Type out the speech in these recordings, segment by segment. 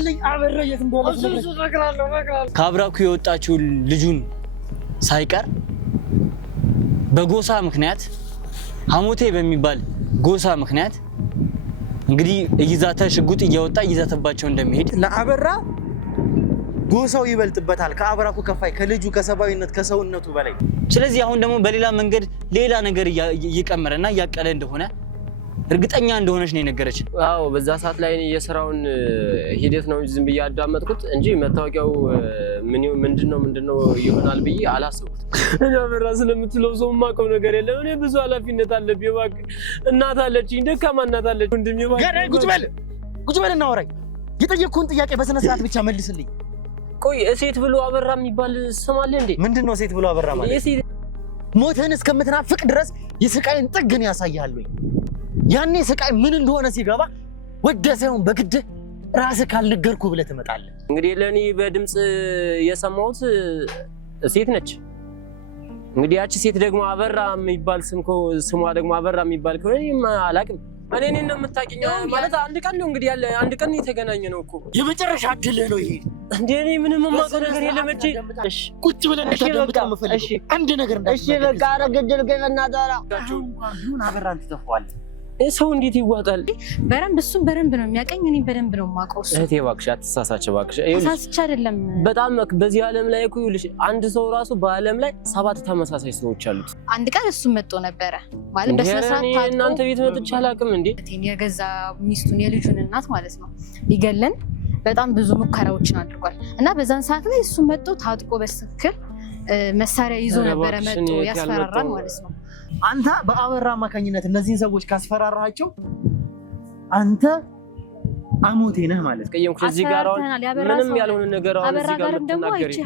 መልስልኝ አበራ የት እንደሆነ ካብራኩ የወጣችው ልጁን ሳይቀር በጎሳ ምክንያት ሐሞቴ በሚባል ጎሳ ምክንያት እንግዲህ እይዛተ ሽጉጥ እያወጣ እይዛተባቸው እንደሚሄድ ለአበራ ጎሳው ይበልጥበታል ከአብራኩ ከፋይ ከልጁ ከሰባዊነት ከሰውነቱ በላይ ስለዚህ አሁን ደግሞ በሌላ መንገድ ሌላ ነገር እየቀመረና እያቀለ እንደሆነ እርግጠኛ እንደሆነች ነው የነገረች አዎ በዛ ሰዓት ላይ የስራውን ሂደት ነው ዝም ብዬ አዳመጥኩት እንጂ መታወቂያው ምንድነው ይሆናል ብዬ አላሰብኩት እኔ አበራ ስለምትለው ሰው ማቀው ነገር የለም እኔ ብዙ ኃላፊነት አለብኝ ባክ እናት አለችኝ ደካማ እናት አለች ወንድሜ ባክ ገና ጉጭ በል እናወራኝ የጠየቅኩን ጥያቄ በስነ ስርዓት ብቻ መልስልኝ ቆይ እሴት ብሎ አበራ የሚባል ስም አለ እንዴ ምንድነው እሴት ብሎ አበራ ማለት ሞተን እስከምትናፍቅ ድረስ የስቃይን ጥግን ያሳያሉ ያኔ ስቃይ ምን እንደሆነ ሲገባ ወደ ሳይሆን በግድ ራስህ ካልነገርኩ ብለህ ትመጣለህ እንግዲህ ለኔ በድምጽ የሰማሁት ሴት ነች እንግዲህ ያቺ ሴት ደግሞ አበራ የሚባል ስሟ ደግሞ አበራ የሚባል ከሆነ አላቅም እኔ ነው የምታውቂኝ ማለት አንድ ቀን ነው እንግዲህ ያለ አንድ ቀን የተገናኘ ነው እኮ የመጨረሻ እድልህ ነው ይሄ እንዴ እኔ ምንም የማውቀው ነገር የለም እሺ ቁጭ ብለን እንድታዳምጣ የምፈልገው አንድ ነገር እንዳትነግረኝ እሺ በቃ አረገደል ገበና ዳራ ሁን አበራን ትተፋዋለህ ሰው እንዴት ይዋጣል በረንብ እሱም በረንብ ነው የሚያቀኝ እኔ በደንብ ነው የማውቀው እህቴ እባክሽ አትሳሳች እባክሽ ሳስቻ አይደለም በጣም በዚህ ዓለም ላይ እኮ ይልሽ አንድ ሰው ራሱ በዓለም ላይ 7 ተመሳሳይ ሰዎች አሉት አንድ ቀን እሱም መጥቶ ነበረ ማለት በስነስርዓት ታጥቆ እናንተ ቤት መጥቼ አላውቅም እንዴ የገዛ ሚስቱን የልጁን እናት ማለት ነው ሊገለን በጣም ብዙ ሙከራዎችን አድርጓል እና በዛን ሰዓት ላይ እሱም መጥቶ ታጥቆ በስክር መሳሪያ ይዞ ነበረ መጥቶ ያስፈራራል ማለት ነው አንተ በአበራ አማካኝነት እነዚህን ሰዎች ካስፈራራቸው አንተ አሞቴ ነህ ማለት ከየምኩ እዚህ ጋር ምንም ያልሆነ ነገር አሁን እዚህ ጋር ተናገሪ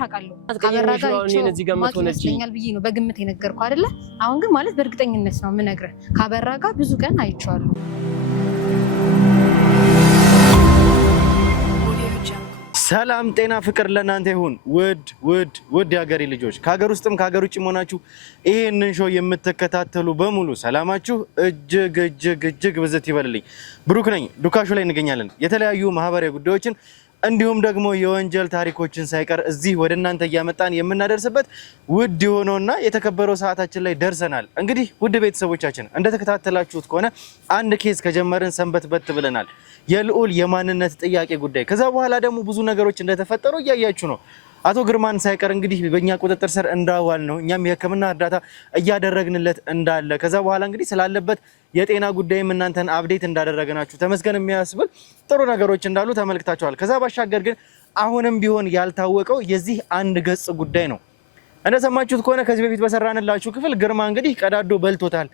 አበራ ጋር እዚህ ጋር መጥቶ ነች ይመስለኛል ብዬ ነው በግምት የነገርኩ አይደለ አሁን ግን ማለት በእርግጠኝነት ነው የምነግርህ ከአበራ ጋር ብዙ ቀን አይቼዋለሁ ሰላም ጤና ፍቅር ለናንተ ይሁን ውድ ያገሬ ልጆች ከሀገር ውስጥም ከሀገር ውጭ ሆናችሁ ይሄንን ሾው የምትከታተሉ በሙሉ ሰላማችሁ እጅግ ብዝት ይበልልኝ ብሩክ ነኝ ዱካሾ ላይ እንገኛለን የተለያዩ ማህበራዊ ጉዳዮችን እንዲሁም ደግሞ የወንጀል ታሪኮችን ሳይቀር እዚህ ወደ እናንተ እያመጣን የምናደርስበት ውድ የሆነውና የተከበረው ሰዓታችን ላይ ደርሰናል እንግዲህ ውድ ቤተሰቦቻችን እንደተከታተላችሁት ከሆነ አንድ ኬዝ ከጀመርን ሰንበትበት ብለናል የልዑል የማንነት ጥያቄ ጉዳይ ከዛ በኋላ ደግሞ ብዙ ነገሮች እንደተፈጠሩ እያያችሁ ነው አቶ ግርማን ሳይቀር እንግዲህ በእኛ ቁጥጥር ስር እንዳዋል ነው እኛም የህክምና እርዳታ እያደረግንለት እንዳለ ከዛ በኋላ እንግዲህ ስላለበት የጤና ጉዳይም እናንተን አፕዴት እንዳደረገናችሁ ተመስገን የሚያስብል ጥሩ ነገሮች እንዳሉ ተመልክታችኋል ከዛ ባሻገር ግን አሁንም ቢሆን ያልታወቀው የዚህ አንድ ገጽ ጉዳይ ነው እንደሰማችሁት ከሆነ ከዚህ በፊት በሰራንላችሁ ክፍል ግርማ እንግዲህ ቀዳዶ በልቶታል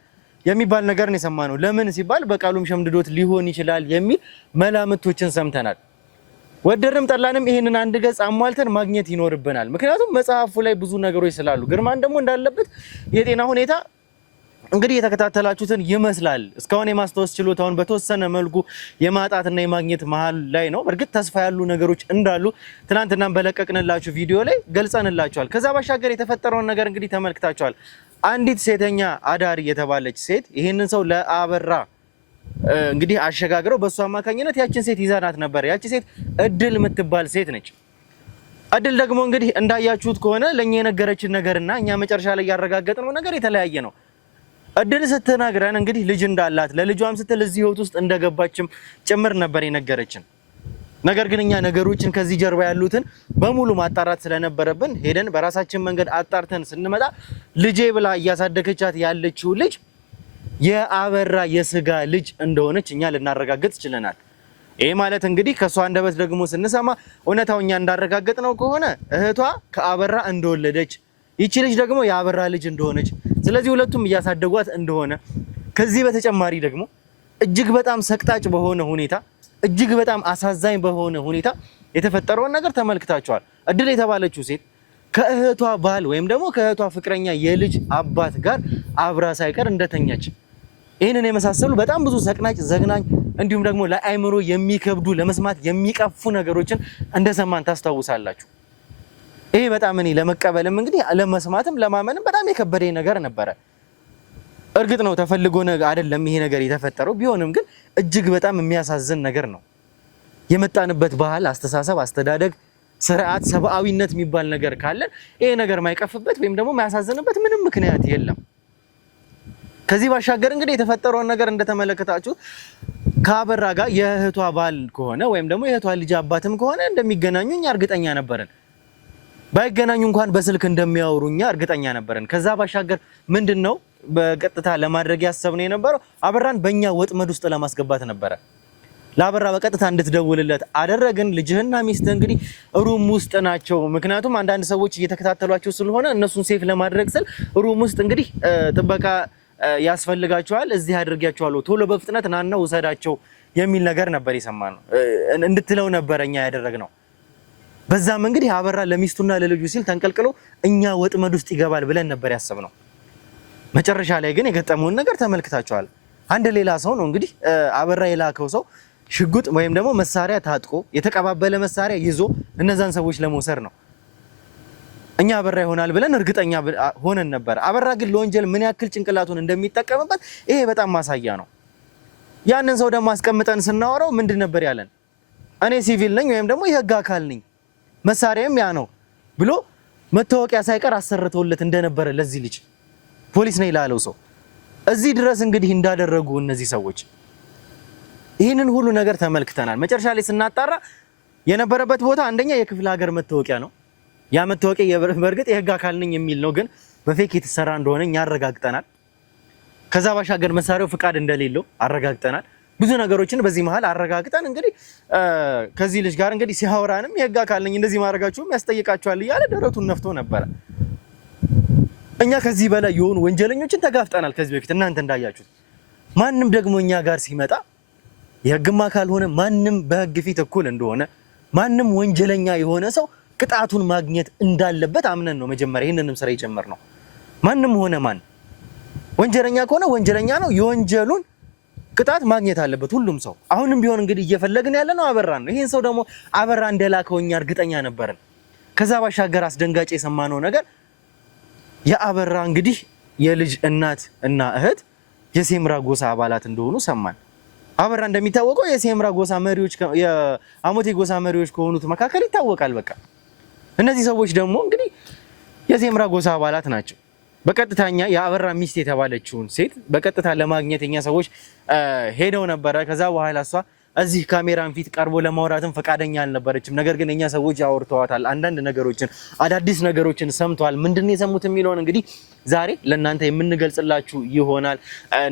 የሚባል ነገር ነው የሰማነው ለምን ሲባል በቃሉም ሸምድዶት ሊሆን ይችላል የሚል መላምቶችን ሰምተናል ወደረም ጠላንም ይሄንን አንድ ገጽ አሟልተን ማግኘት ይኖርብናል ምክንያቱም መጽሐፉ ላይ ብዙ ነገሮች ስላሉ ግርማን ደግሞ እንዳለበት የጤና ሁኔታ እንግዲህ የተከታተላችሁትን ይመስላል እስካሁን የማስተዋወስ ችሎታውን በተወሰነ መልኩ የማጣትና የማግኘት መሃል ላይ ነው በርግጥ ተስፋ ያሉ ነገሮች እንዳሉ ትናንትናም በለቀቅንላችሁ ቪዲዮ ላይ ገልጸንላችኋል ከዛ ባሻገር የተፈጠረውን ነገር እንግዲህ ተመልክታችኋል አንዲት ሴተኛ አዳሪ የተባለች ሴት ይሄንን ሰው ለአበራ እንግዲህ አሸጋግረው በሷ አማካኝነት ያችን ሴት ይዛናት ነበር ያቺ ሴት እድል የምትባል ሴት ነች እድል ደግሞ እንግዲህ እንዳያችሁት ከሆነ ለኛ የነገረችን ነገርና እኛ መጨረሻ ላይ ያረጋገጥነው ነገር የተለያየ ነው እድል ስትነግረን እንግዲህ ልጅ እንዳላት ለልጇም ስትል እዚህ ህይወት ውስጥ እንደገባችም ጭምር ነበር የነገረችን ነገር ግን እኛ ነገሮችን ከዚህ ጀርባ ያሉትን በሙሉ ማጣራት ስለነበረብን ሄደን በራሳችን መንገድ አጣርተን ስንመጣ ልጄ ብላ እያሳደገቻት ያለችው ልጅ የአበራ የስጋ ልጅ እንደሆነች እኛ ልናረጋግጥ ችለናል ይሄ ማለት እንግዲህ ከሷ አንደበት ደግሞ ስንሰማ እውነታውኛ እንዳረጋግጥነው ከሆነ እህቷ ከአበራ እንደወለደች ይቺ ልጅ ደግሞ የአበራ ልጅ እንደሆነች ስለዚህ ሁለቱም እያሳደጓት እንደሆነ ከዚህ በተጨማሪ ደግሞ እጅግ በጣም ሰቅጣጭ በሆነ ሁኔታ እጅግ በጣም አሳዛኝ በሆነ ሁኔታ የተፈጠረውን ነገር ተመልክታችኋል እድል የተባለችው ሴት ከእህቷ ባል ወይም ደግሞ ከእህቷ ፍቅረኛ የልጅ አባት ጋር አብራ ሳይቀር እንደተኛች ይሄንን የመሳሰሉ በጣም ብዙ ሰቅናጭ ዘግናኝ እንዲሁም ደግሞ ለአይምሮ የሚከብዱ ለመስማት የሚቀፉ ነገሮችን እንደሰማን ታስታውሳላችሁ ይሄ በጣም እኔ ለመቀበልም እንግዲህ ለመስማትም ለማመንም በጣም የከበደኝ ነገር ነበረ እርግጥ ነው ተፈልጎ አይደለም ይሄ ነገር የተፈጠረው ቢሆንም ግን እጅግ በጣም የሚያሳዝን ነገር ነው የመጣንበት ባህል፣ አስተሳሰብ፣ አስተዳደግ፣ ስርዓት፣ ሰብአዊነት የሚባል ነገር ካለ ይሄ ነገር ማይቀፍበት ወይም ደግሞ ማያሳዝንበት ምንም ምክንያት የለም። ከዚህ ባሻገር እንግዲህ የተፈጠረውን ነገር እንደተመለከታችሁ ከአበራ ጋር የእህቷ ባል ከሆነ ወይም ደግሞ የእህቷ ልጅ አባትም ከሆነ እንደሚገናኙ እኛ እርግጠኛ ነበርን። ባይገናኙ እንኳን በስልክ እንደሚያወሩ እኛ እርግጠኛ ነበርን። ከዛ ባሻገር ምንድነው በቀጥታ ለማድረግ ያሰብነው የነበረው አበራን በእኛ ወጥመድ ውስጥ ለማስገባት ነበረ። ለአበራ በቀጥታ እንድትደውልለት አደረግን። ልጅህና ሚስትህ እንግዲህ ሩም ውስጥ ናቸው። ምክንያቱም አንዳንድ ሰዎች እየተከታተሏቸው ስለሆነ እነሱን ሴፍ ለማድረግ ስል ሩም ውስጥ እንግዲህ ጥበቃ ያስፈልጋቸዋል፣ እዚህ አድርጊያቸዋለሁ፣ ቶሎ በፍጥነት ናና ውሰዳቸው የሚል ነገር ነበር የሰማነው እንድትለው ነበረኛ ያደረግነው። በዛም እንግዲህ አበራ ለሚስቱና ለልጁ ሲል ተንቀልቅሎ እኛ ወጥመድ ውስጥ ይገባል ብለን ነበር ያሰብነው። መጨረሻ ላይ ግን የገጠመውን ነገር ተመልክታችኋል። አንድ ሌላ ሰው ነው እንግዲህ አበራ የላከው ሰው ሽጉጥ ወይም ደግሞ መሳሪያ ታጥቆ የተቀባበለ መሳሪያ ይዞ እነዛን ሰዎች ለመውሰድ ነው። እኛ አበራ ይሆናል ብለን እርግጠኛ ሆነን ነበር። አበራ ግን ለወንጀል ምን ያክል ጭንቅላቱን እንደሚጠቀምበት ይሄ በጣም ማሳያ ነው። ያንን ሰው ደግሞ አስቀምጠን ስናወራው ምንድን ነበር ያለን? እኔ ሲቪል ነኝ ወይም ደግሞ የህግ አካል ነኝ፣ መሳሪያም ያ ነው ብሎ መታወቂያ ሳይቀር አሰርተውለት እንደነበረ ለዚህ ልጅ ፖሊስ ነኝ ላለው ሰው እዚህ ድረስ እንግዲህ እንዳደረጉ እነዚህ ሰዎች ይህንን ሁሉ ነገር ተመልክተናል። መጨረሻ ላይ ስናጣራ የነበረበት ቦታ አንደኛ የክፍለ ሀገር መታወቂያ ነው። ያ መታወቂያ በእርግጥ የህግ አካል ነኝ የሚል ነው፣ ግን በፌክ የተሰራ እንደሆነ እኛ አረጋግጠናል። ከዛ ባሻገር መሳሪያው ፍቃድ እንደሌለው አረጋግጠናል። ብዙ ነገሮችን በዚህ መሃል አረጋግጠን እንግዲህ ከዚህ ልጅ ጋር እንግዲህ ሲያወራንም የህግ አካል ነኝ እንደዚህ ማድረጋችሁም ያስጠይቃችኋል እያለ ደረቱን ነፍቶ ነበረ። እኛ ከዚህ በላይ የሆኑ ወንጀለኞችን ተጋፍጠናል ከዚህ በፊት እናንተ እንዳያችሁት። ማንም ደግሞ እኛ ጋር ሲመጣ የህግም አካል ሆነ ማንም በህግ ፊት እኩል እንደሆነ ማንም ወንጀለኛ የሆነ ሰው ቅጣቱን ማግኘት እንዳለበት አምነን ነው መጀመሪያ ይሄንንም ስራ የጀመርነው። ማንም ሆነ ማን ወንጀለኛ ከሆነ ወንጀለኛ ነው፣ የወንጀሉን ቅጣት ማግኘት አለበት ሁሉም ሰው። አሁንም ቢሆን እንግዲህ እየፈለግን ያለ ነው አበራን ነው። ይሄን ሰው ደግሞ አበራ እንደላከው እኛ እርግጠኛ ነበርን። ከዛ ባሻገር አስደንጋጭ የሰማነው ነገር የአበራ እንግዲህ የልጅ እናት እና እህት የሴምራ ጎሳ አባላት እንደሆኑ ሰማን። አበራ እንደሚታወቀው የሴምራ ጎሳ መሪዎች የአሞቴ ጎሳ መሪዎች ከሆኑት መካከል ይታወቃል። በቃ እነዚህ ሰዎች ደግሞ እንግዲህ የሴምራ ጎሳ አባላት ናቸው። በቀጥታኛ የአበራ ሚስት የተባለችውን ሴት በቀጥታ ለማግኘት የኛ ሰዎች ሄደው ነበረ። ከዛ በኋላ እሷ እዚህ ካሜራን ፊት ቀርቦ ለማውራትም ፈቃደኛ አልነበረችም። ነገር ግን የኛ ሰዎች አውርተዋታል። አንዳንድ ነገሮችን አዳዲስ ነገሮችን ሰምተዋል። ምንድነው የሰሙት የሚለውን እንግዲህ ዛሬ ለእናንተ የምንገልጽላችሁ ይሆናል።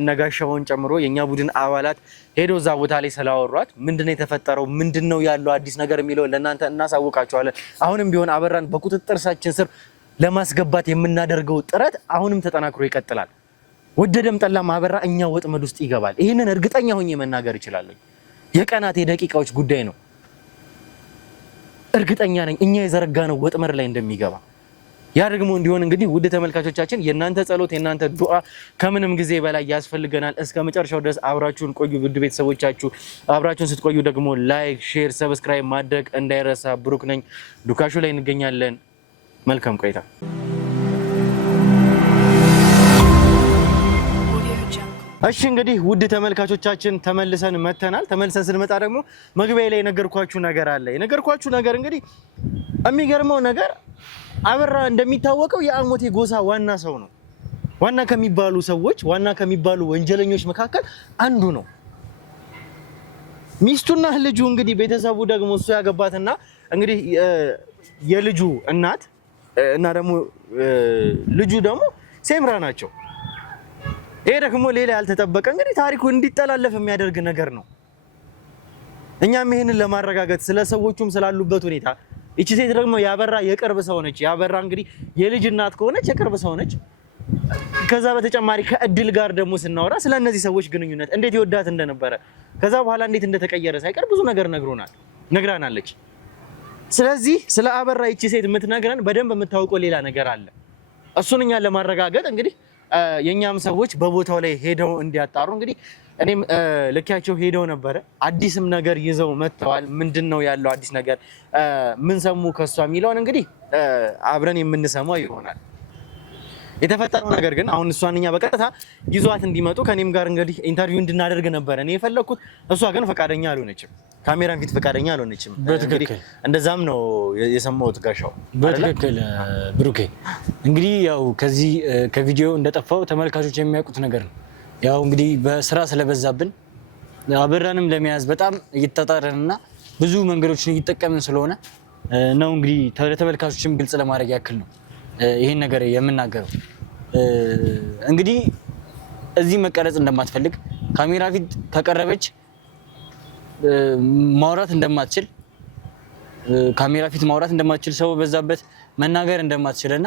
ነጋሻውን ጨምሮ የኛ ቡድን አባላት ሄዶ እዛ ቦታ ላይ ስላወሯት ምንድነው የተፈጠረው፣ ምንድነው ያለው አዲስ ነገር የሚለውን ለእናንተ እናሳውቃችኋለን። አሁንም ቢሆን አበራን በቁጥጥር ስር ለማስገባት የምናደርገው ጥረት አሁንም ተጠናክሮ ይቀጥላል። ወደደም ጠላም አበራ እኛ ወጥመድ ውስጥ ይገባል። ይህንን እርግጠኛ ሆኜ መናገር እችላለሁ። የቀናት የደቂቃዎች ጉዳይ ነው። እርግጠኛ ነኝ እኛ የዘረጋነው ወጥመድ ላይ እንደሚገባ። ያ ደግሞ እንዲሆን እንግዲህ ውድ ተመልካቾቻችን የእናንተ ጸሎት፣ የእናንተ ዱዓ ከምንም ጊዜ በላይ ያስፈልገናል። እስከ መጨረሻው ድረስ አብራችሁን ቆዩ። ውድ ቤተሰቦቻችሁ አብራችሁን ስትቆዩ ደግሞ ላይክ፣ ሼር፣ ሰብስክራይብ ማድረግ እንዳይረሳ። ብሩክ ነኝ። ዱካሹ ላይ እንገኛለን። መልካም ቆይታ። እሺ እንግዲህ ውድ ተመልካቾቻችን ተመልሰን መተናል። ተመልሰን ስንመጣ ደግሞ መግቢያ ላይ የነገርኳችሁ ነገር አለ። የነገርኳችሁ ነገር እንግዲህ የሚገርመው ነገር አበራ እንደሚታወቀው የአሞቴ ጎሳ ዋና ሰው ነው። ዋና ከሚባሉ ሰዎች፣ ዋና ከሚባሉ ወንጀለኞች መካከል አንዱ ነው። ሚስቱና ልጁ እንግዲህ ቤተሰቡ ደግሞ እሱ ያገባትና እንግዲህ የልጁ እናት እና ደግሞ ልጁ ደግሞ ሴምራ ናቸው። ይሄ ደግሞ ሌላ ያልተጠበቀ እንግዲህ ታሪኩ እንዲጠላለፍ የሚያደርግ ነገር ነው። እኛም ይሄንን ለማረጋገጥ ስለ ሰዎቹም ስላሉበት ሁኔታ እቺ ሴት ደግሞ ያበራ የቅርብ ሰው ነች። ያበራ እንግዲህ የልጅ እናት ከሆነች የቅርብ ሰው ነች። ከዛ በተጨማሪ ከእድል ጋር ደግሞ ስናወራ ስለ እነዚህ ሰዎች ግንኙነት እንዴት ይወዳት እንደነበረ ከዛ በኋላ እንዴት እንደተቀየረ ሳይቀር ብዙ ነገር ነግራናለች። ስለዚህ ስለ አበራ እቺ ሴት የምትነግረን በደንብ የምታውቀው ሌላ ነገር አለ። እሱን እኛ ለማረጋገጥ እንግዲህ የኛም ሰዎች በቦታው ላይ ሄደው እንዲያጣሩ እንግዲህ እኔም ልኪያቸው ሄደው ነበረ። አዲስም ነገር ይዘው መጥተዋል። ምንድነው ያለው አዲስ ነገር ምን ሰሙ ከሷ የሚለውን እንግዲህ አብረን የምንሰማው ይሆናል። የተፈጠረው ነገር ግን አሁን እሷን እኛ በቀጥታ ይዟት እንዲመጡ ከኔም ጋር እንግዲህ ኢንተርቪው እንድናደርግ ነበር እኔ የፈለኩት። እሷ ግን ፈቃደኛ አልሆነችም፣ ካሜራን ፊት ፈቃደኛ አልሆነችም። በትክክል እንደዛም ነው የሰማሁት ጋሻው። በትክክል ብሩኬ፣ እንግዲህ ያው ከዚህ ከቪዲዮ እንደጠፋው ተመልካቾች የሚያውቁት ነገር ነው። ያው እንግዲህ በስራ ስለበዛብን አበራንም ለመያዝ በጣም እየተጣጣረንና ብዙ መንገዶችን እየተጠቀምን ስለሆነ ነው እንግዲህ ለተመልካቾችም ግልጽ ለማድረግ ያክል ነው ይሄን ነገር የምናገረው። እንግዲህ እዚህ መቀረጽ እንደማትፈልግ ካሜራ ፊት ከቀረበች ማውራት እንደማትችል ካሜራ ፊት ማውራት እንደማትችል ሰው በዛበት መናገር እንደማትችልና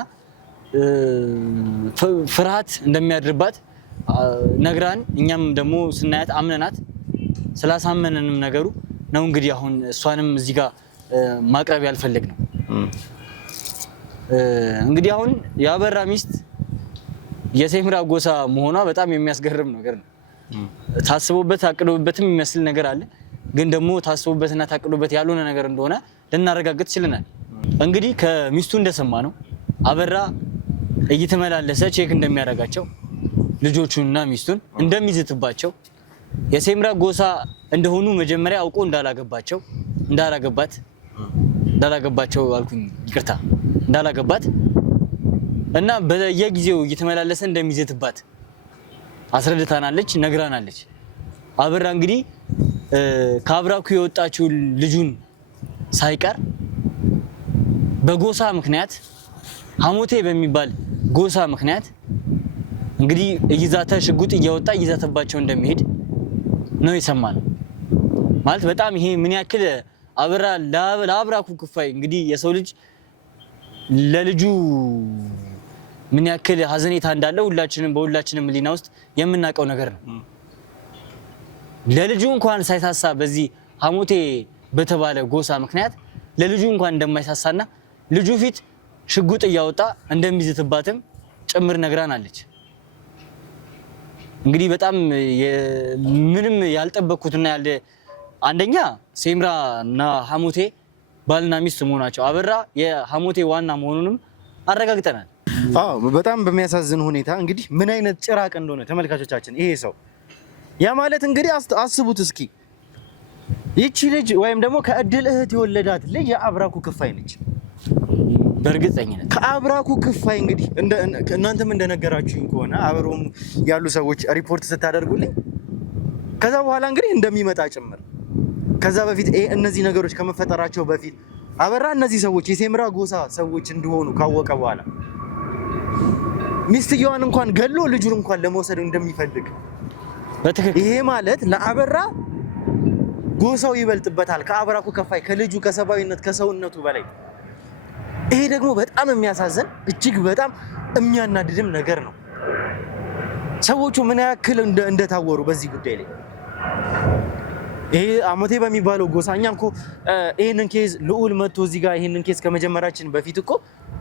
ፍርሃት እንደሚያድርባት ነግራን እኛም ደግሞ ስናያት አምነናት ስላሳመነንም ነገሩ ነው እንግዲህ አሁን እሷንም እዚህ ጋር ማቅረብ ያልፈለግ ነው። እንግዲህ አሁን የአበራ ሚስት የሴምራ ጎሳ መሆኗ በጣም የሚያስገርም ነገር ነው። ታስቦበት አቅዶበትም የሚመስል ነገር አለ፣ ግን ደግሞ ታስቦበትና ታቅዶበት ያልሆነ ነገር እንደሆነ ልናረጋግጥ ችለናል። እንግዲህ ከሚስቱ እንደሰማ ነው አበራ እየተመላለሰ ቼክ እንደሚያደርጋቸው ልጆቹንና ሚስቱን እንደሚዝትባቸው የሴምራ ጎሳ እንደሆኑ መጀመሪያ አውቆ እንዳላገባቸው አልኩኝ፣ ይቅርታ እንዳላገባት እና በየጊዜው እየተመላለሰ እንደሚዝትባት አስረድታናለች፣ ነግራናለች። አበራ እንግዲህ ከአብራኩ የወጣችው ልጁን ሳይቀር በጎሳ ምክንያት ሐሞቴ በሚባል ጎሳ ምክንያት እንግዲህ እይዛተ ሽጉጥ እያወጣ እይዛተባቸው እንደሚሄድ ነው የሰማነው። ማለት በጣም ይሄ ምን ያክል አበራ ለአብራኩ ክፋይ እንግዲህ የሰው ልጅ ለልጁ ምን ያክል ሀዘኔታ እንዳለው በሁላችንም ሕሊና ውስጥ የምናውቀው ነገር ነው። ለልጁ እንኳን ሳይሳሳ በዚህ ሐሞቴ በተባለ ጎሳ ምክንያት ለልጁ እንኳን እንደማይሳሳና ልጁ ፊት ሽጉጥ እያወጣ እንደሚዝትባትም ጭምር ነግራናለች። እንግዲህ በጣም ምንም ያልጠበቅኩትና አንደኛ ሴምራ እና ሐሞቴ ባልና ሚስት መሆናቸው አበራ የሐሞቴ ዋና መሆኑንም አረጋግጠናል። አዎ በጣም በሚያሳዝን ሁኔታ እንግዲህ ምን አይነት ጭራቅ እንደሆነ ተመልካቾቻችን ይሄ ሰው ያ ማለት እንግዲህ አስቡት እስኪ ይቺ ልጅ ወይም ደግሞ ከእድል እህት የወለዳት ልጅ የአብራኩ ክፋይ ነች። በእርግጠኝነት ከአብራኩ ክፋይ እንግዲህ እናንተም እንደነገራችሁኝ ከሆነ አብሮም ያሉ ሰዎች ሪፖርት ስታደርጉልኝ ከዛ በኋላ እንግዲህ እንደሚመጣ ጭምር ከዛ በፊት እነዚህ ነገሮች ከመፈጠራቸው በፊት አበራ እነዚህ ሰዎች የሴምራ ጎሳ ሰዎች እንደሆኑ ካወቀ በኋላ ሚስትየዋን እንኳን ገሎ ልጁን እንኳን ለመውሰድ እንደሚፈልግ በትክክል ይሄ ማለት ለአበራ ጎሳው ይበልጥበታል ከአብራኩ ከፋይ ከልጁ ከሰባዊነት ከሰውነቱ በላይ። ይሄ ደግሞ በጣም የሚያሳዝን እጅግ በጣም የሚያናድድም ነገር ነው። ሰዎቹ ምን ያክል እንደታወሩ በዚህ ጉዳይ ላይ ይሄ ሐሞቴ በሚባለው ጎሳኛ እኮ ይሄንን ኬዝ ልዑል መጥቶ እዚህ ጋር ይሄንን ኬዝ ከመጀመራችን በፊት እኮ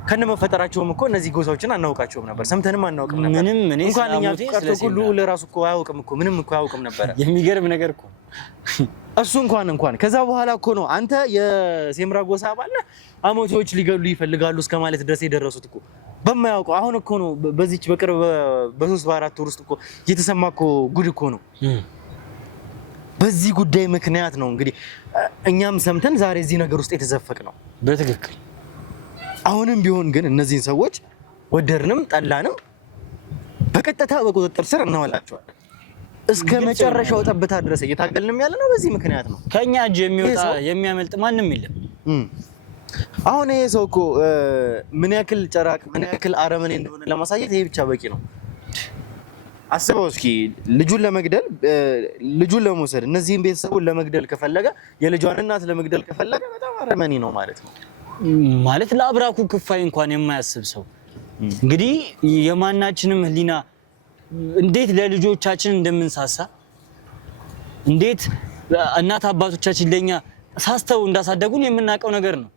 ከነመፈጠራቸውም እኮ እነዚህ ጎሳዎችን አናውቃቸውም ነበር፣ ሰምተንም አናውቅም ነበር። ምንም እኔ እንኳን እኛ ቀርቶ እኮ ልዑል ራሱ እኮ አያውቅም እኮ ምንም እኮ አያውቅም ነበር። የሚገርም ነገር እኮ እሱ እንኳን ከዛ በኋላ እኮ ነው አንተ የሴምራ ጎሳ አባል ነህ ሐሞቴዎች ሊገሉ ይፈልጋሉ እስከማለት ድረስ የደረሱት እኮ በማያውቀው። አሁን እኮ ነው በዚች በቅርብ በ3 በ4 ወር ውስጥ እኮ እየተሰማ እኮ ጉድ እኮ ነው። በዚህ ጉዳይ ምክንያት ነው እንግዲህ እኛም ሰምተን ዛሬ እዚህ ነገር ውስጥ የተዘፈቅ ነው። በትክክል አሁንም ቢሆን ግን እነዚህን ሰዎች ወደድንም ጠላንም በቀጥታ በቁጥጥር ስር እናዋላቸዋለን። እስከ መጨረሻው ጠብታ ድረስ እየታገልንም ያለ ነው። በዚህ ምክንያት ነው ከኛ እጅ የሚወጣ የሚያመልጥ ማንም የለም። አሁን ይሄ ሰው እኮ ምን ያክል ጨራቅ ምን ያክል አረመኔ እንደሆነ ለማሳየት ይሄ ብቻ በቂ ነው። አስበው እስኪ ልጁን ለመግደል ልጁን ለመውሰድ እነዚህን ቤተሰቡን ለመግደል ከፈለገ የልጇን እናት ለመግደል ከፈለገ በጣም አረመኔ ነው ማለት ነው። ማለት ለአብራኩ ክፋይ እንኳን የማያስብ ሰው እንግዲህ የማናችንም ሕሊና እንዴት ለልጆቻችን እንደምንሳሳ እንዴት እናት አባቶቻችን ለኛ ሳስተው እንዳሳደጉን የምናውቀው ነገር ነው።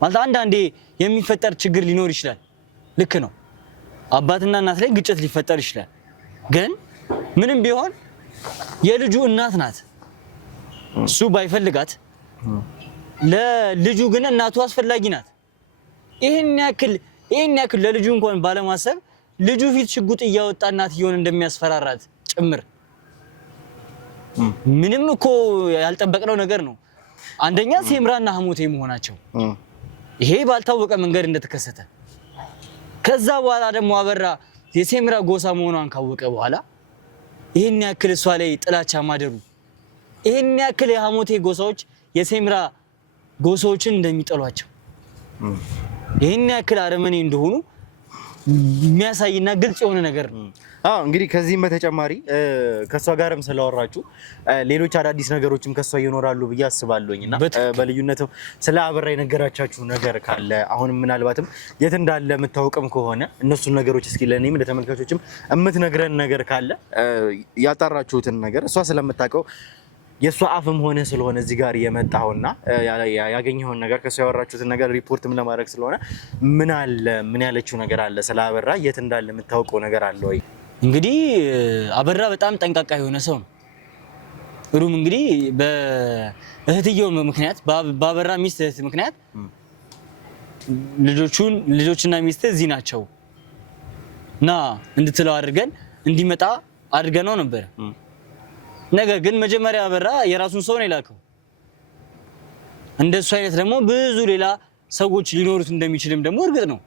ማለት አንዳንዴ የሚፈጠር ችግር ሊኖር ይችላል። ልክ ነው። አባትና እናት ላይ ግጭት ሊፈጠር ይችላል። ግን ምንም ቢሆን የልጁ እናት ናት። እሱ ባይፈልጋት ለልጁ ግን እናቱ አስፈላጊ ናት። ይሄን ያክል ይሄን ያክል ለልጁ እንኳን ባለማሰብ ልጁ ፊት ሽጉጥ እያወጣ እናትየውን እንደሚያስፈራራት ጭምር ምንም እኮ ያልጠበቅነው ነገር ነው። አንደኛ ሴምራና ሐሞቴ መሆናቸው ይሄ ባልታወቀ መንገድ እንደተከሰተ ከዛ በኋላ ደግሞ አበራ የሴምራ ጎሳ መሆኗን ካወቀ በኋላ ይሄን ያክል እሷ ላይ ጥላቻ ማደሩ ይሄን ያክል የሐሞቴ ጎሳዎች የሴምራ ጎሳዎችን እንደሚጠሏቸው ይሄን ያክል አረመኔ እንደሆኑ የሚያሳይና ግልጽ የሆነ ነገር ነው። እንግዲህ ከዚህም በተጨማሪ ከሷ ጋርም ስለወራችሁ ሌሎች አዳዲስ ነገሮችም ከሷ ይኖራሉ ብዬ አስባለሁኝና በልዩነትም ስለ አበራ የነገራቻችሁ ነገር ካለ አሁንም ምናልባትም የት እንዳለ የምታውቅም ከሆነ እነሱን ነገሮች እስኪ ለኔም ለተመልካቾችም የምትነግረን ነገር ካለ ያጣራችሁትን ነገር እሷ ስለምታውቀው የሷ አፍም ሆነ ስለሆነ እዚህ ጋር የመጣውና ያገኘውን ነገር ከሷ ያወራችሁትን ነገር ሪፖርትም ለማድረግ ስለሆነ ምን ያለችው ነገር አለ ስለ አበራ የት እንዳለ የምታውቀው ነገር አለ ወይ? እንግዲህ አበራ በጣም ጠንቃቃ የሆነ ሰው ነው። ሩም እንግዲህ በእህትየው ምክንያት በአበራ ሚስት እህት ምክንያት ልጆችና ሚስት እዚህ ናቸው እና እንድትለው አድርገን እንዲመጣ አድርገነው ነበር። ነገር ግን መጀመሪያ አበራ የራሱን ሰው ነው የላከው። እንደሱ አይነት ደግሞ ብዙ ሌላ ሰዎች ሊኖሩት እንደሚችልም ደግሞ እርግጥ ነው።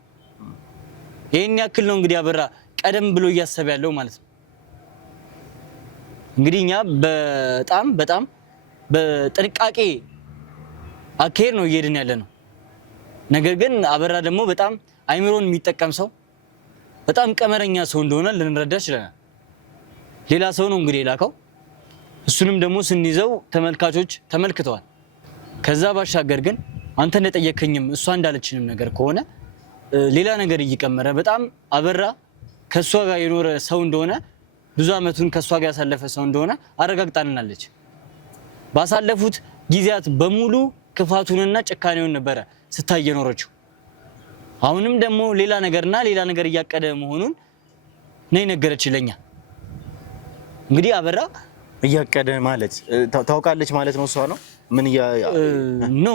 ይሄን ያክል ነው እንግዲህ አበራ ቀደም ብሎ እያሰበ ያለው ማለት ነው። እንግዲህ እኛ በጣም በጥንቃቄ አካሄድ ነው እየሄድን ያለ ነው። ነገር ግን አበራ ደግሞ በጣም አይምሮን የሚጠቀም ሰው በጣም ቀመረኛ ሰው እንደሆነ ልንረዳ ይችላል። ሌላ ሰው ነው እንግዲህ የላከው። እሱንም ደግሞ ስንይዘው ተመልካቾች ተመልክተዋል። ከዛ ባሻገር ግን አንተ እንደጠየከኝም እሷ እንዳለችንም ነገር ከሆነ ሌላ ነገር እየቀመረ በጣም አበራ ከሷ ጋር የኖረ ሰው እንደሆነ ብዙ አመቱን ከሷ ጋር ያሳለፈ ሰው እንደሆነ አረጋግጣልናለች። ባሳለፉት ጊዜያት በሙሉ ክፋቱንና ጭካኔውን ነበረ ስታይ የኖረችው። አሁንም ደግሞ ሌላ ነገር እያቀደ መሆኑን ነው የነገረችልኛ። እንግዲህ አበራ እያቀደ ማለት ታውቃለች ማለት ነው። እሷ ነው ምን ኖ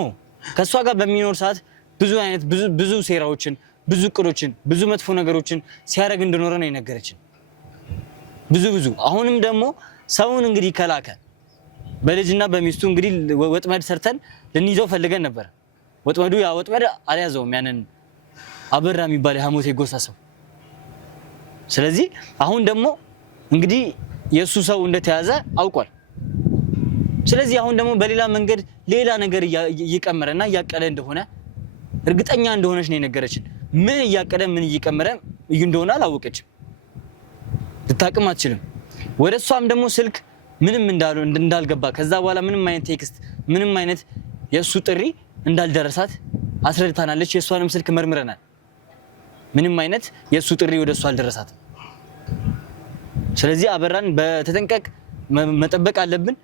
ከሷ ጋር በሚኖር ሰዓት ብዙ ሴራዎችን ብዙ እቅዶችን ብዙ መጥፎ ነገሮችን ሲያደርግ እንደኖረ ነው የነገረችን። ብዙ አሁንም ደግሞ ሰውን እንግዲህ ከላከ በልጅና በሚስቱ እንግዲህ ወጥመድ ሰርተን ልንይዘው ፈልገን ነበር። ወጥመዱ ያ ወጥመድ አልያዘውም ያንን አበራ የሚባል የሐሞቴ ጎሳ ሰው። ስለዚህ አሁን ደግሞ እንግዲህ የሱ ሰው እንደተያዘ አውቋል። ስለዚህ አሁን ደግሞ በሌላ መንገድ ሌላ ነገር እየቀመረና እያቀለ እንደሆነ እርግጠኛ እንደሆነች ነው የነገረችን። ምን እያቀደ ምን እየቀመረ እንደሆነ አላወቀችም፣ ልታቅም አትችልም። ወደሷም ደግሞ ስልክ ምንም እንዳልገባ ከዛ በኋላ ምንም አይነት ቴክስት ምንም አይነት የሱ ጥሪ እንዳልደረሳት አስረድታናለች። የሷንም ስልክ መርምረናል። ምንም አይነት የሱ ጥሪ ወደሷ አልደረሳትም። ስለዚህ አበራን በተጠንቀቅ መጠበቅ አለብን።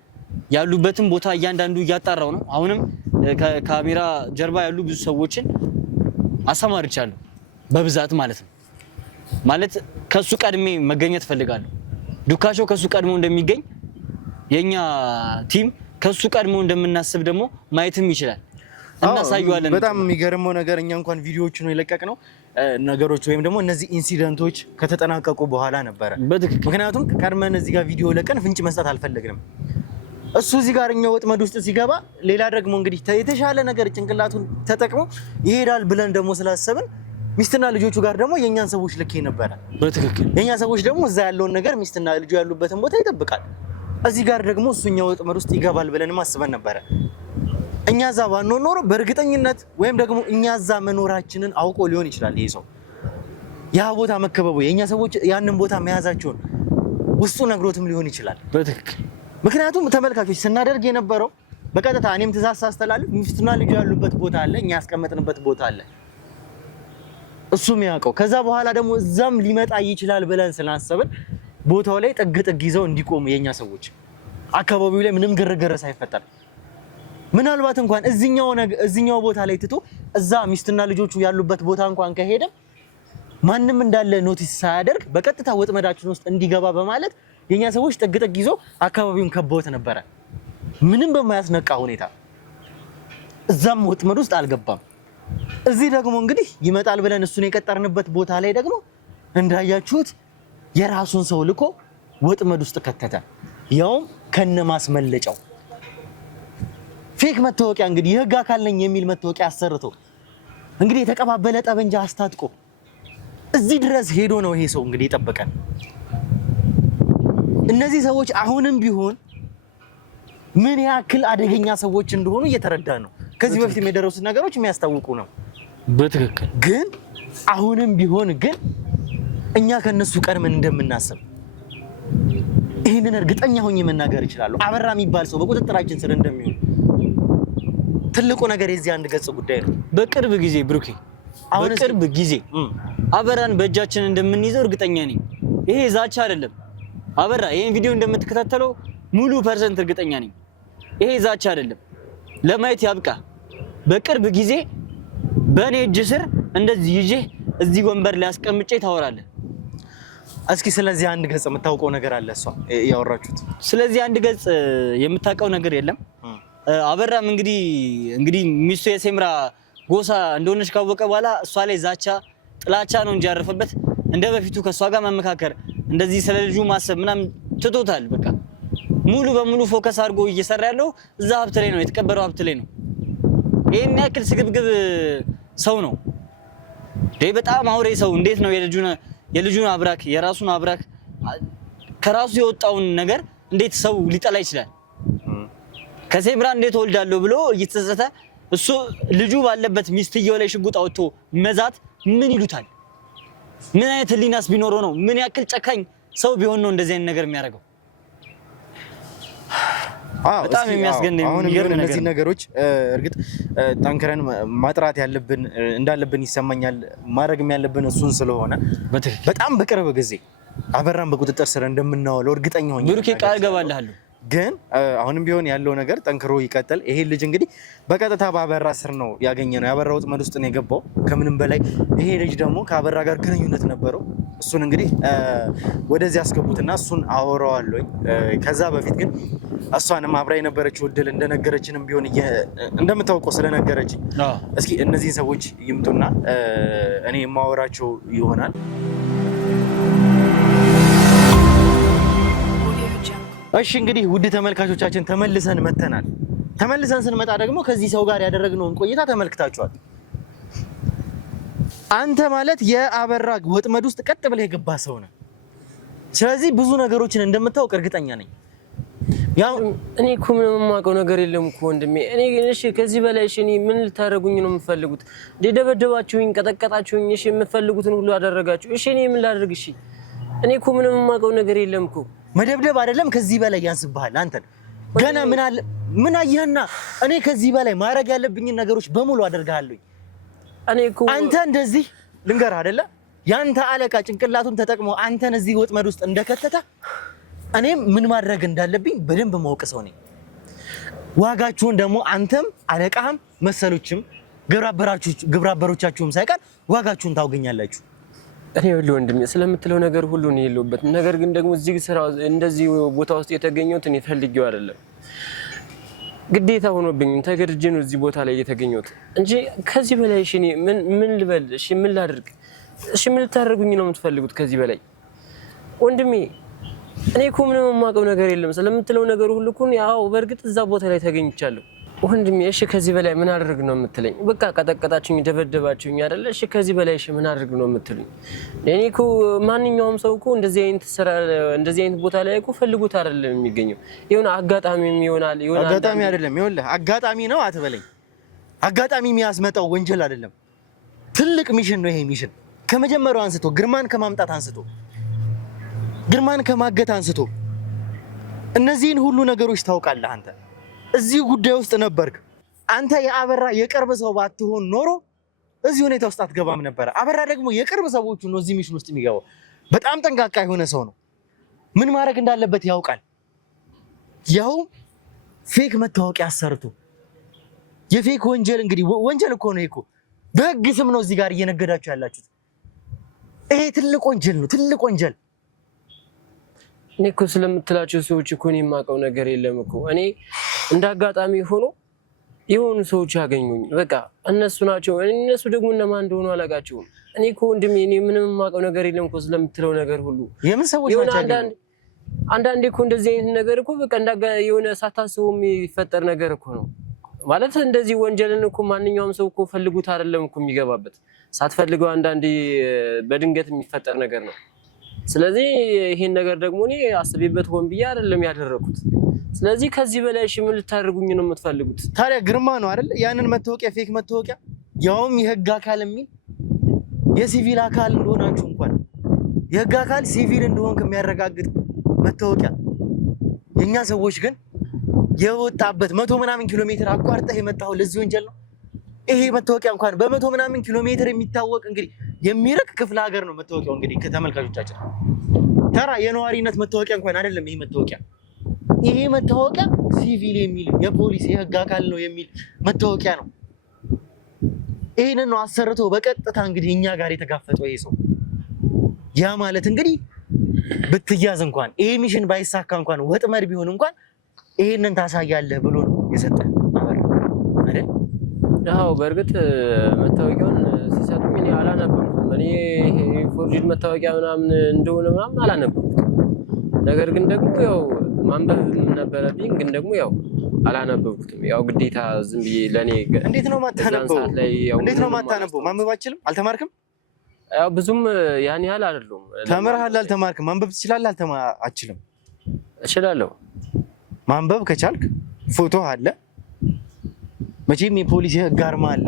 ያሉበትን ቦታ እያንዳንዱ እያጣራው ነው። አሁንም ከካሜራ ጀርባ ያሉ ብዙ ሰዎችን አሰማርቻለሁ በብዛት ማለት ነው። ማለት ከሱ ቀድሜ መገኘት ፈልጋለሁ። ዱካሾ ከሱ ቀድሞ እንደሚገኝ የኛ ቲም ከሱ ቀድሞ እንደምናስብ ደግሞ ማየትም ይችላል። እናሳየዋለን። በጣም የሚገርመው ነገር እኛ እንኳን ቪዲዮዎቹ ነው የለቀቅነው ነገሮች ወይም ደግሞ እነዚህ ኢንሲደንቶች ከተጠናቀቁ በኋላ ነበረ። ምክንያቱም ቀድመን እዚህ ጋር ቪዲዮ ለቀን ፍንጭ መስጠት አልፈለግንም። እሱ እዚህ ጋር እኛ ወጥመድ ውስጥ ሲገባ ሌላ ደግሞ እንግዲህ የተሻለ ነገር ጭንቅላቱን ተጠቅሞ ይሄዳል ብለን ደግሞ ስላሰብን ሚስትና ልጆቹ ጋር ደግሞ የኛን ሰዎች ልኬ ነበረ። በትክክል የኛ ሰዎች ደግሞ እዛ ያለውን ነገር ሚስትና ልጁ ያሉበትን ቦታ ይጠብቃል። እዚህ ጋር ደግሞ እሱኛ ወጥመድ ውስጥ ይገባል ብለን ማስበን ነበረ። እኛ እዛ ባንኖር ኖሮ በእርግጠኝነት ወይም ደግሞ እኛ እዛ መኖራችንን አውቆ ሊሆን ይችላል ይሄ ሰው ያ ቦታ መከበቡ የኛ ሰዎች ያንን ቦታ መያዛቸውን ውስጡ ነግሮትም ሊሆን ይችላል። በትክክል ምክንያቱም ተመልካቾች ስናደርግ የነበረው በቀጥታ እኔም ትእዛዝ ሳስተላልፍ ሚስትና ልጁ ያሉበት ቦታ አለ፣ እኛ ያስቀመጥንበት ቦታ አለ፣ እሱም ያውቀው። ከዛ በኋላ ደግሞ እዛም ሊመጣ ይችላል ብለን ስላሰብን ቦታው ላይ ጥግ ይዘው እንዲቆሙ የኛ ሰዎች አካባቢው ላይ ምንም ግርግር ሳይፈጠር ምናልባት እንኳን እዚኛው ቦታ ላይ ትቶ እዛ ሚስትና ልጆቹ ያሉበት ቦታ እንኳን ከሄደ ማንም እንዳለ ኖቲስ ሳያደርግ በቀጥታ ወጥመዳችን ውስጥ እንዲገባ በማለት የኛ ሰዎች ጥግ ይዘው አካባቢውን ከበውት ነበረ። ምንም በማያስነቃ ሁኔታ እዛም ወጥመድ ውስጥ አልገባም። እዚህ ደግሞ እንግዲህ ይመጣል ብለን እሱን የቀጠርንበት ቦታ ላይ ደግሞ እንዳያችሁት የራሱን ሰው ልኮ ወጥመድ ውስጥ ከተተ። ያውም ከነማስመለጫው ፌክ መታወቂያ እንግዲህ የህግ አካል ነኝ የሚል መታወቂያ አሰርቶ እንግዲህ የተቀባበለ ጠበንጃ አስታጥቆ እዚህ ድረስ ሄዶ ነው ይሄ ሰው እንግዲህ የጠበቀን። እነዚህ ሰዎች አሁንም ቢሆን ምን ያክል አደገኛ ሰዎች እንደሆኑ እየተረዳ ነው። ከዚህ በፊት የደረሱት ነገሮች የሚያስታውቁ ነው። በትክክል ግን አሁንም ቢሆን ግን እኛ ከነሱ ቀድመን እንደምናስብ ይሄንን እርግጠኛ ሆኜ መናገር ይችላል። አበራ የሚባል ሰው በቁጥጥራችን ስር እንደሚሆን ትልቁ ነገር የዚህ አንድ ገጽ ጉዳይ ነው። በቅርብ ጊዜ ብሩኬ አሁን በቅርብ ጊዜ አበራን በእጃችን እንደምንይዘው እርግጠኛ ነኝ። ይሄ ዛቻ አይደለም። አበራ ይሄን ቪዲዮ እንደምትከታተለው ሙሉ ፐርሰንት እርግጠኛ ነኝ። ይሄ ዛቻ አይደለም። ለማየት ያብቃ። በቅርብ ጊዜ በእኔ እጅ ስር እንደዚህ ይዤ እዚህ ወንበር ላይ አስቀምጬ ታወራለህ። እስኪ ስለዚህ አንድ ገጽ የምታውቀው ነገር አለ? እሷ ያወራችሁት ስለዚህ አንድ ገጽ የምታውቀው ነገር የለም። አበራም እንግዲህ ሚስቱ የሴምራ ጎሳ እንደሆነች ካወቀ በኋላ እሷ ላይ ዛቻ ጥላቻ ነው እንጂ ያረፈበት እንደ በፊቱ ከሷ ጋር መመካከር እንደዚህ ስለ ልጁ ማሰብ ምናምን ትቶታል። በቃ ሙሉ በሙሉ ፎከስ አድርጎ እየሰራ ያለው እዛ ሀብት ላይ ነው፣ የተቀበረው ሀብት ላይ ነው። ይሄን ያክል ስግብግብ ሰው ነው በጣም አውሬ ሰው። እንዴት ነው የልጁን አብራክ የራሱን አብራክ ከራሱ የወጣውን ነገር እንዴት ሰው ሊጠላ ይችላል? ከሴምራ እንዴት ወልዳለሁ ብሎ እየተጸጸተ እሱ ልጁ ባለበት ሚስትየው ላይ ሽጉጥ አውጥቶ መዛት ምን ይሉታል? ምን አይነት ህሊናስ ቢኖረው ነው? ምን ያክል ጨካኝ ሰው ቢሆን ነው እንደዚህ አይነት ነገር የሚያደርገው? በጣም የሚያስገርም ነገር። እነዚህ ነገሮች እርግጥ ጠንክረን ማጥራት እንዳለብን ይሰማኛል። ማድረግም ያለብን እሱን ስለሆነ በጣም በቅርብ ጊዜ አበራን በቁጥጥር ስር እንደምናውለው እርግጠኛ ሆኜ ብሩኬ ቃል ገባልሃለሁ። ግን አሁንም ቢሆን ያለው ነገር ጠንክሮ ይቀጥል። ይሄ ልጅ እንግዲህ በቀጥታ በአበራ ስር ነው ያገኘነው። ያበራ ወጥመድ ውስጥ ነው የገባው። ከምንም በላይ ይሄ ልጅ ደግሞ ከአበራ ጋር ግንኙነት ነበረው። እሱን እንግዲህ ወደዚህ ያስገቡትና እሱን አወራዋለሁ። ከዛ በፊት ግን እሷንም አብራ የነበረችው እድል እንደነገረችንም ቢሆን እንደምታውቀው ስለነገረችኝ እስኪ እነዚህ ሰዎች ይምጡና እኔ የማወራቸው ይሆናል። እሺ እንግዲህ ውድ ተመልካቾቻችን ተመልሰን መተናል። ተመልሰን ስንመጣ ደግሞ ከዚህ ሰው ጋር ያደረግነውን ቆይታ ተመልክታችኋል። አንተ ማለት የአበራ ወጥመድ ውስጥ ቀጥ ብለህ የገባ ሰው ነህ። ስለዚህ ብዙ ነገሮችን እንደምታውቅ እርግጠኛ ነኝ። ያው እኔ እኮ ምንም የማውቀው ነገር የለም እኮ ወንድሜ። እሺ ከዚህ በላይ እኔ ምን ልታደርጉኝ ነው የምትፈልጉት? ደበደባችሁኝ፣ ቀጠቀጣችሁኝ፣ እሺ የምትፈልጉትን ሁሉ አደረጋችሁ። እሺ እኔ ምን ላድርግ? እሺ እኔ እኮ ምንም የማውቀው ነገር የለም እኮ። መደብደብ አይደለም ከዚህ በላይ ያንስብሃል። አንተን ገና ምን አየህና? እኔ ከዚህ በላይ ማድረግ ያለብኝን ነገሮች በሙሉ አደርጋለሁ። እኔ እኮ አንተ እንደዚህ ልንገር አይደለ? ያንተ አለቃ ጭንቅላቱን ተጠቅሞ አንተን እዚህ ወጥመድ ውስጥ እንደከተተ እኔም ምን ማድረግ እንዳለብኝ በደንብ ማወቅ ሰው ነኝ። ዋጋችሁን ደግሞ አንተም አለቃህም መሰሎችም ግብረአበሮቻችሁም ሳይቀር ዋጋችሁን ታውገኛላችሁ። እኔ ሁሉ ወንድሜ ስለምትለው ነገር ሁሉ ነው የለውበት። ነገር ግን ደግሞ እዚህ ስራ እንደዚህ ቦታ ውስጥ የተገኘሁት እኔ ፈልጌው አይደለም፣ ግዴታ ሆኖብኝ ተገድጄ ነው እዚህ ቦታ ላይ የተገኘሁት እንጂ ከዚህ በላይ እሺ እኔ ምን ልበል? እሺ ምን ላድርግ? እሺ ምን ልታደርጉኝ ነው የምትፈልጉት ከዚህ በላይ? ወንድሜ እኔ እኮ ምንም የማውቀው ነገር የለም። ስለምትለው ነገር ሁሉ እኮ ያው በእርግጥ እዛ ቦታ ላይ ተገኝቻለሁ ወንድሜ። እሺ ከዚህ በላይ ምን አድርግ ነው የምትለኝ? በቃ ቀጠቀጣችሁኝ፣ ደበደባችሁኝ አይደለ? እሺ ከዚህ በላይ እሺ ምን አድርግ ነው የምትሉኝ? እኔ እኮ ማንኛውም ሰው እኮ እንደዚህ አይነት ቦታ ላይ እኮ ፈልጉት አይደለም የሚገኘው። የሆነ አጋጣሚም ይሆናል። አጋጣሚ አይደለም፣ ይኸውልህ አጋጣሚ ነው አትበለኝ። አጋጣሚ የሚያስመጣው ወንጀል አይደለም፣ ትልቅ ሚሽን ነው ይሄ ሚሽን። ከመጀመሪያው አንስቶ ግርማን ከማምጣት አንስቶ ግርማን ከማገት አንስቶ እነዚህን ሁሉ ነገሮች ታውቃለህ አንተ። እዚህ ጉዳይ ውስጥ ነበርክ አንተ። የአበራ የቅርብ ሰው ባትሆን ኖሮ እዚህ ሁኔታ ውስጥ አትገባም ነበር። አበራ ደግሞ የቅርብ ሰዎቹ ነው እዚህ ሚሽን ውስጥ የሚገባው። በጣም ጠንቃቃ የሆነ ሰው ነው። ምን ማድረግ እንዳለበት ያውቃል። ያው ፌክ መታወቂያ አሰርቶ የፌክ ወንጀል እንግዲህ ወንጀል እኮ ነው እኮ በህግ ስም ነው እዚህ ጋር እየነገዳችሁ ያላችሁት። ይሄ ትልቅ ወንጀል ነው፣ ትልቅ ወንጀል። እኔ እኮ ስለምትላቸው ሰዎች እኮ እኔ የማውቀው ነገር የለም እኮ። እኔ እንደ አጋጣሚ ሆኖ የሆኑ ሰዎች ያገኙኝ በቃ እነሱ ናቸው። እነሱ ደግሞ እነማን እንደሆኑ አላውቃቸውም። እኔ እኮ ወንድሜ እኔ ምንም የማውቀው ነገር የለም እኮ ስለምትለው ነገር ሁሉ የምን ሰዎች ናቸው? አንዳንዴ እኮ እንደዚህ አይነት ነገር እኮ በቃ የሆነ ሳታስበው የሚፈጠር ነገር እኮ ነው ማለት። እንደዚህ ወንጀልን እኮ ማንኛውም ሰው እኮ ፈልጉት አይደለም እኮ የሚገባበት፣ ሳትፈልገው አንዳንዴ በድንገት የሚፈጠር ነገር ነው። ስለዚህ ይሄን ነገር ደግሞ እኔ አስቤበት ሆን ብዬ አይደለም ያደረኩት። ስለዚህ ከዚህ በላይ እሺ ምን ልታደርጉኝ ነው የምትፈልጉት? ታዲያ ግርማ ነው አይደል ያንን መታወቂያ ፌክ መታወቂያ ያውም የህግ አካል የሚል የሲቪል አካል እንደሆናችሁ እንኳን የህግ አካል ሲቪል እንደሆንክ የሚያረጋግጥ መታወቂያ የኛ ሰዎች ግን የወጣበት 100 ምናምን ኪሎ ሜትር አቋርጠህ የመጣው ለዚህ ወንጀል ነው። ይሄ መታወቂያ እንኳን በ100 ምናምን ኪሎ ሜትር የሚታወቅ እንግዲህ የሚርቅ ክፍለ ሀገር ነው መታወቂያው። እንግዲህ ከተመልካቾቻችን ተራ የነዋሪነት መታወቂያ እንኳን አይደለም ይሄ መታወቂያ። ይሄ መታወቂያ ሲቪል የሚል የፖሊስ የህግ አካል ነው የሚል መታወቂያ ነው። ይሄንን ነው አሰርቶ በቀጥታ እንግዲህ እኛ ጋር የተጋፈጠው ይሄ ሰው። ያ ማለት እንግዲህ ብትያዝ እንኳን ይሄ ሚሽን ባይሳካ እንኳን ወጥመድ ቢሆን እንኳን ይሄንን ታሳያለህ ብሎ ነው የሰጠን አይደል? አዎ በእርግጥ መታወቂያውን ሲሰጡኝ እኔ አላነበብኩትም። እኔ ፎርጅድ መታወቂያ ምናምን እንደሆነ ምናምን አላነበብኩትም። ነገር ግን ደግሞ ያው ማንበብ ነበረብኝ፣ ግን ደግሞ ያው አላነበብኩትም። ያው ግዴታ ዝም ብዬ ለኔ እንዴት ነው ማታነበው? እንዴት ነው ማታነበው? ማንበብ አትችልም? አልተማርክም? ያው ብዙም ያን ያህል አይደለም። ተምረሃል፣ አልተማርክም። ማንበብ ትችላለህ? አትችልም? እችላለሁ። ማንበብ ከቻልክ ፎቶ አለ መቼም የፖሊስ የህግ አርማ አለ።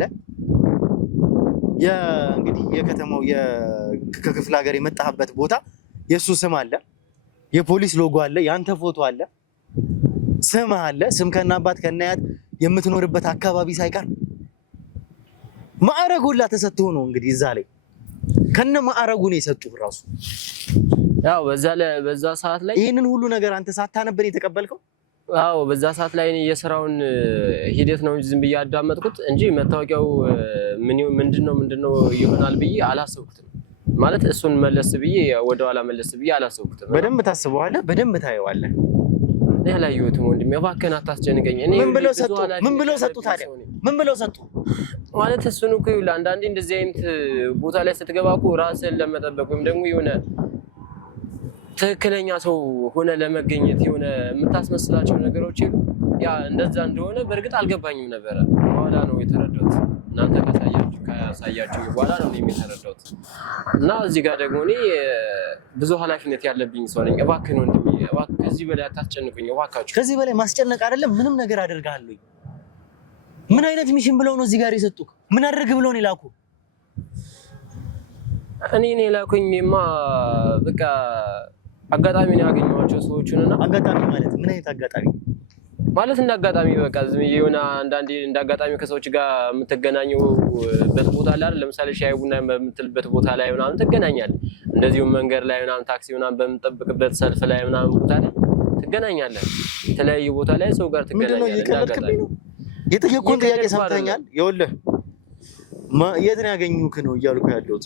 እንግዲህ የከተማው ከክፍለ ሀገር የመጣህበት ቦታ የሱ ስም አለ፣ የፖሊስ ሎጎ አለ፣ ያንተ ፎቶ አለ፣ ስም አለ። ስም ከናባት ከናያት የምትኖርበት አካባቢ ሳይቀር ማዕረግ ሁላ ተሰጥቶ ነው እንግዲህ እዛ ላይ ከነ ማዕረጉ ነው የሰጡህ ራሱ። ያው በዛ ሰዓት ላይ ይሄንን ሁሉ ነገር አንተ ሳታነብን የተቀበልከው? አዎ በዛ ሰዓት ላይ የስራውን ሂደት ነው ዝም ብዬ አዳመጥኩት እንጂ መታወቂያው ምንድነው ይሆናል ብዬ አላሰብኩትም። ማለት እሱን መለስ ብዬ ወደኋላ መለስ ብዬ አላሰብኩትም። በደንብ ታስበዋለህ፣ በደንብ ታየዋለህ። እኔ አላየሁትም ወንድሜ፣ እባክህን አታስጨንቀኝ። እኔ ምን ብለው ሰጡ ታዲያ? ምን ብለው ሰጡ ማለት እሱን እኮ ይኸውልህ፣ አንዳንዴ እንደዚህ አይነት ቦታ ላይ ስትገባ እኮ ራስህን ለመጠበቅ ወይም ደግሞ የሆነ ትክክለኛ ሰው ሆነ ለመገኘት የሆነ የምታስመስላቸው ነገሮች ይሉ ያ እንደዛ እንደሆነ በእርግጥ አልገባኝም ነበረ። በኋላ ነው የተረዳሁት። እናንተ ካሳያችሁ በኋላ ነው የተረዳሁት። እና እዚህ ጋር ደግሞ እኔ ብዙ ኃላፊነት ያለብኝ ሰው ነኝ። እባክህን ወንድሜ፣ እባክህ ከዚህ በላይ አታስጨንቁኝ እባካችሁ። ከዚህ በላይ ማስጨነቅ አይደለም ምንም ነገር አደርጋለሁ። ምን አይነት ሚሽን ብለው ነው እዚህ ጋር የሰጡክ? ምን አድርግ ብለው ነው የላኩ? እኔ የላኩኝማ በቃ አጋጣሚ ነው ያገኘኋቸው ሰዎችንና። አጋጣሚ ማለት ምን አይነት አጋጣሚ ማለት? እንደ አጋጣሚ በቃ ዝም የሆነ አንዳንዴ እንደ አጋጣሚ ከሰዎች ጋር የምትገናኙበት ቦታ ላይ አይደል? ለምሳሌ ሻይ ቡና በምትልበት ቦታ ላይ ምናምን ትገናኛለህ። እንደዚሁም መንገድ ላይ ምናምን ታክሲ ምናምን በምትጠብቅበት ሰልፍ ላይ ምናምን ቦታ ላይ ትገናኛለህ። የተለያዩ ቦታ ላይ ሰው ጋር ትገናኛለህ። የጠየቁን ጥያቄ ሰምተኛል። ይኸውልህ የት ነው ያገኙክ ነው እያልኩ ያለሁት።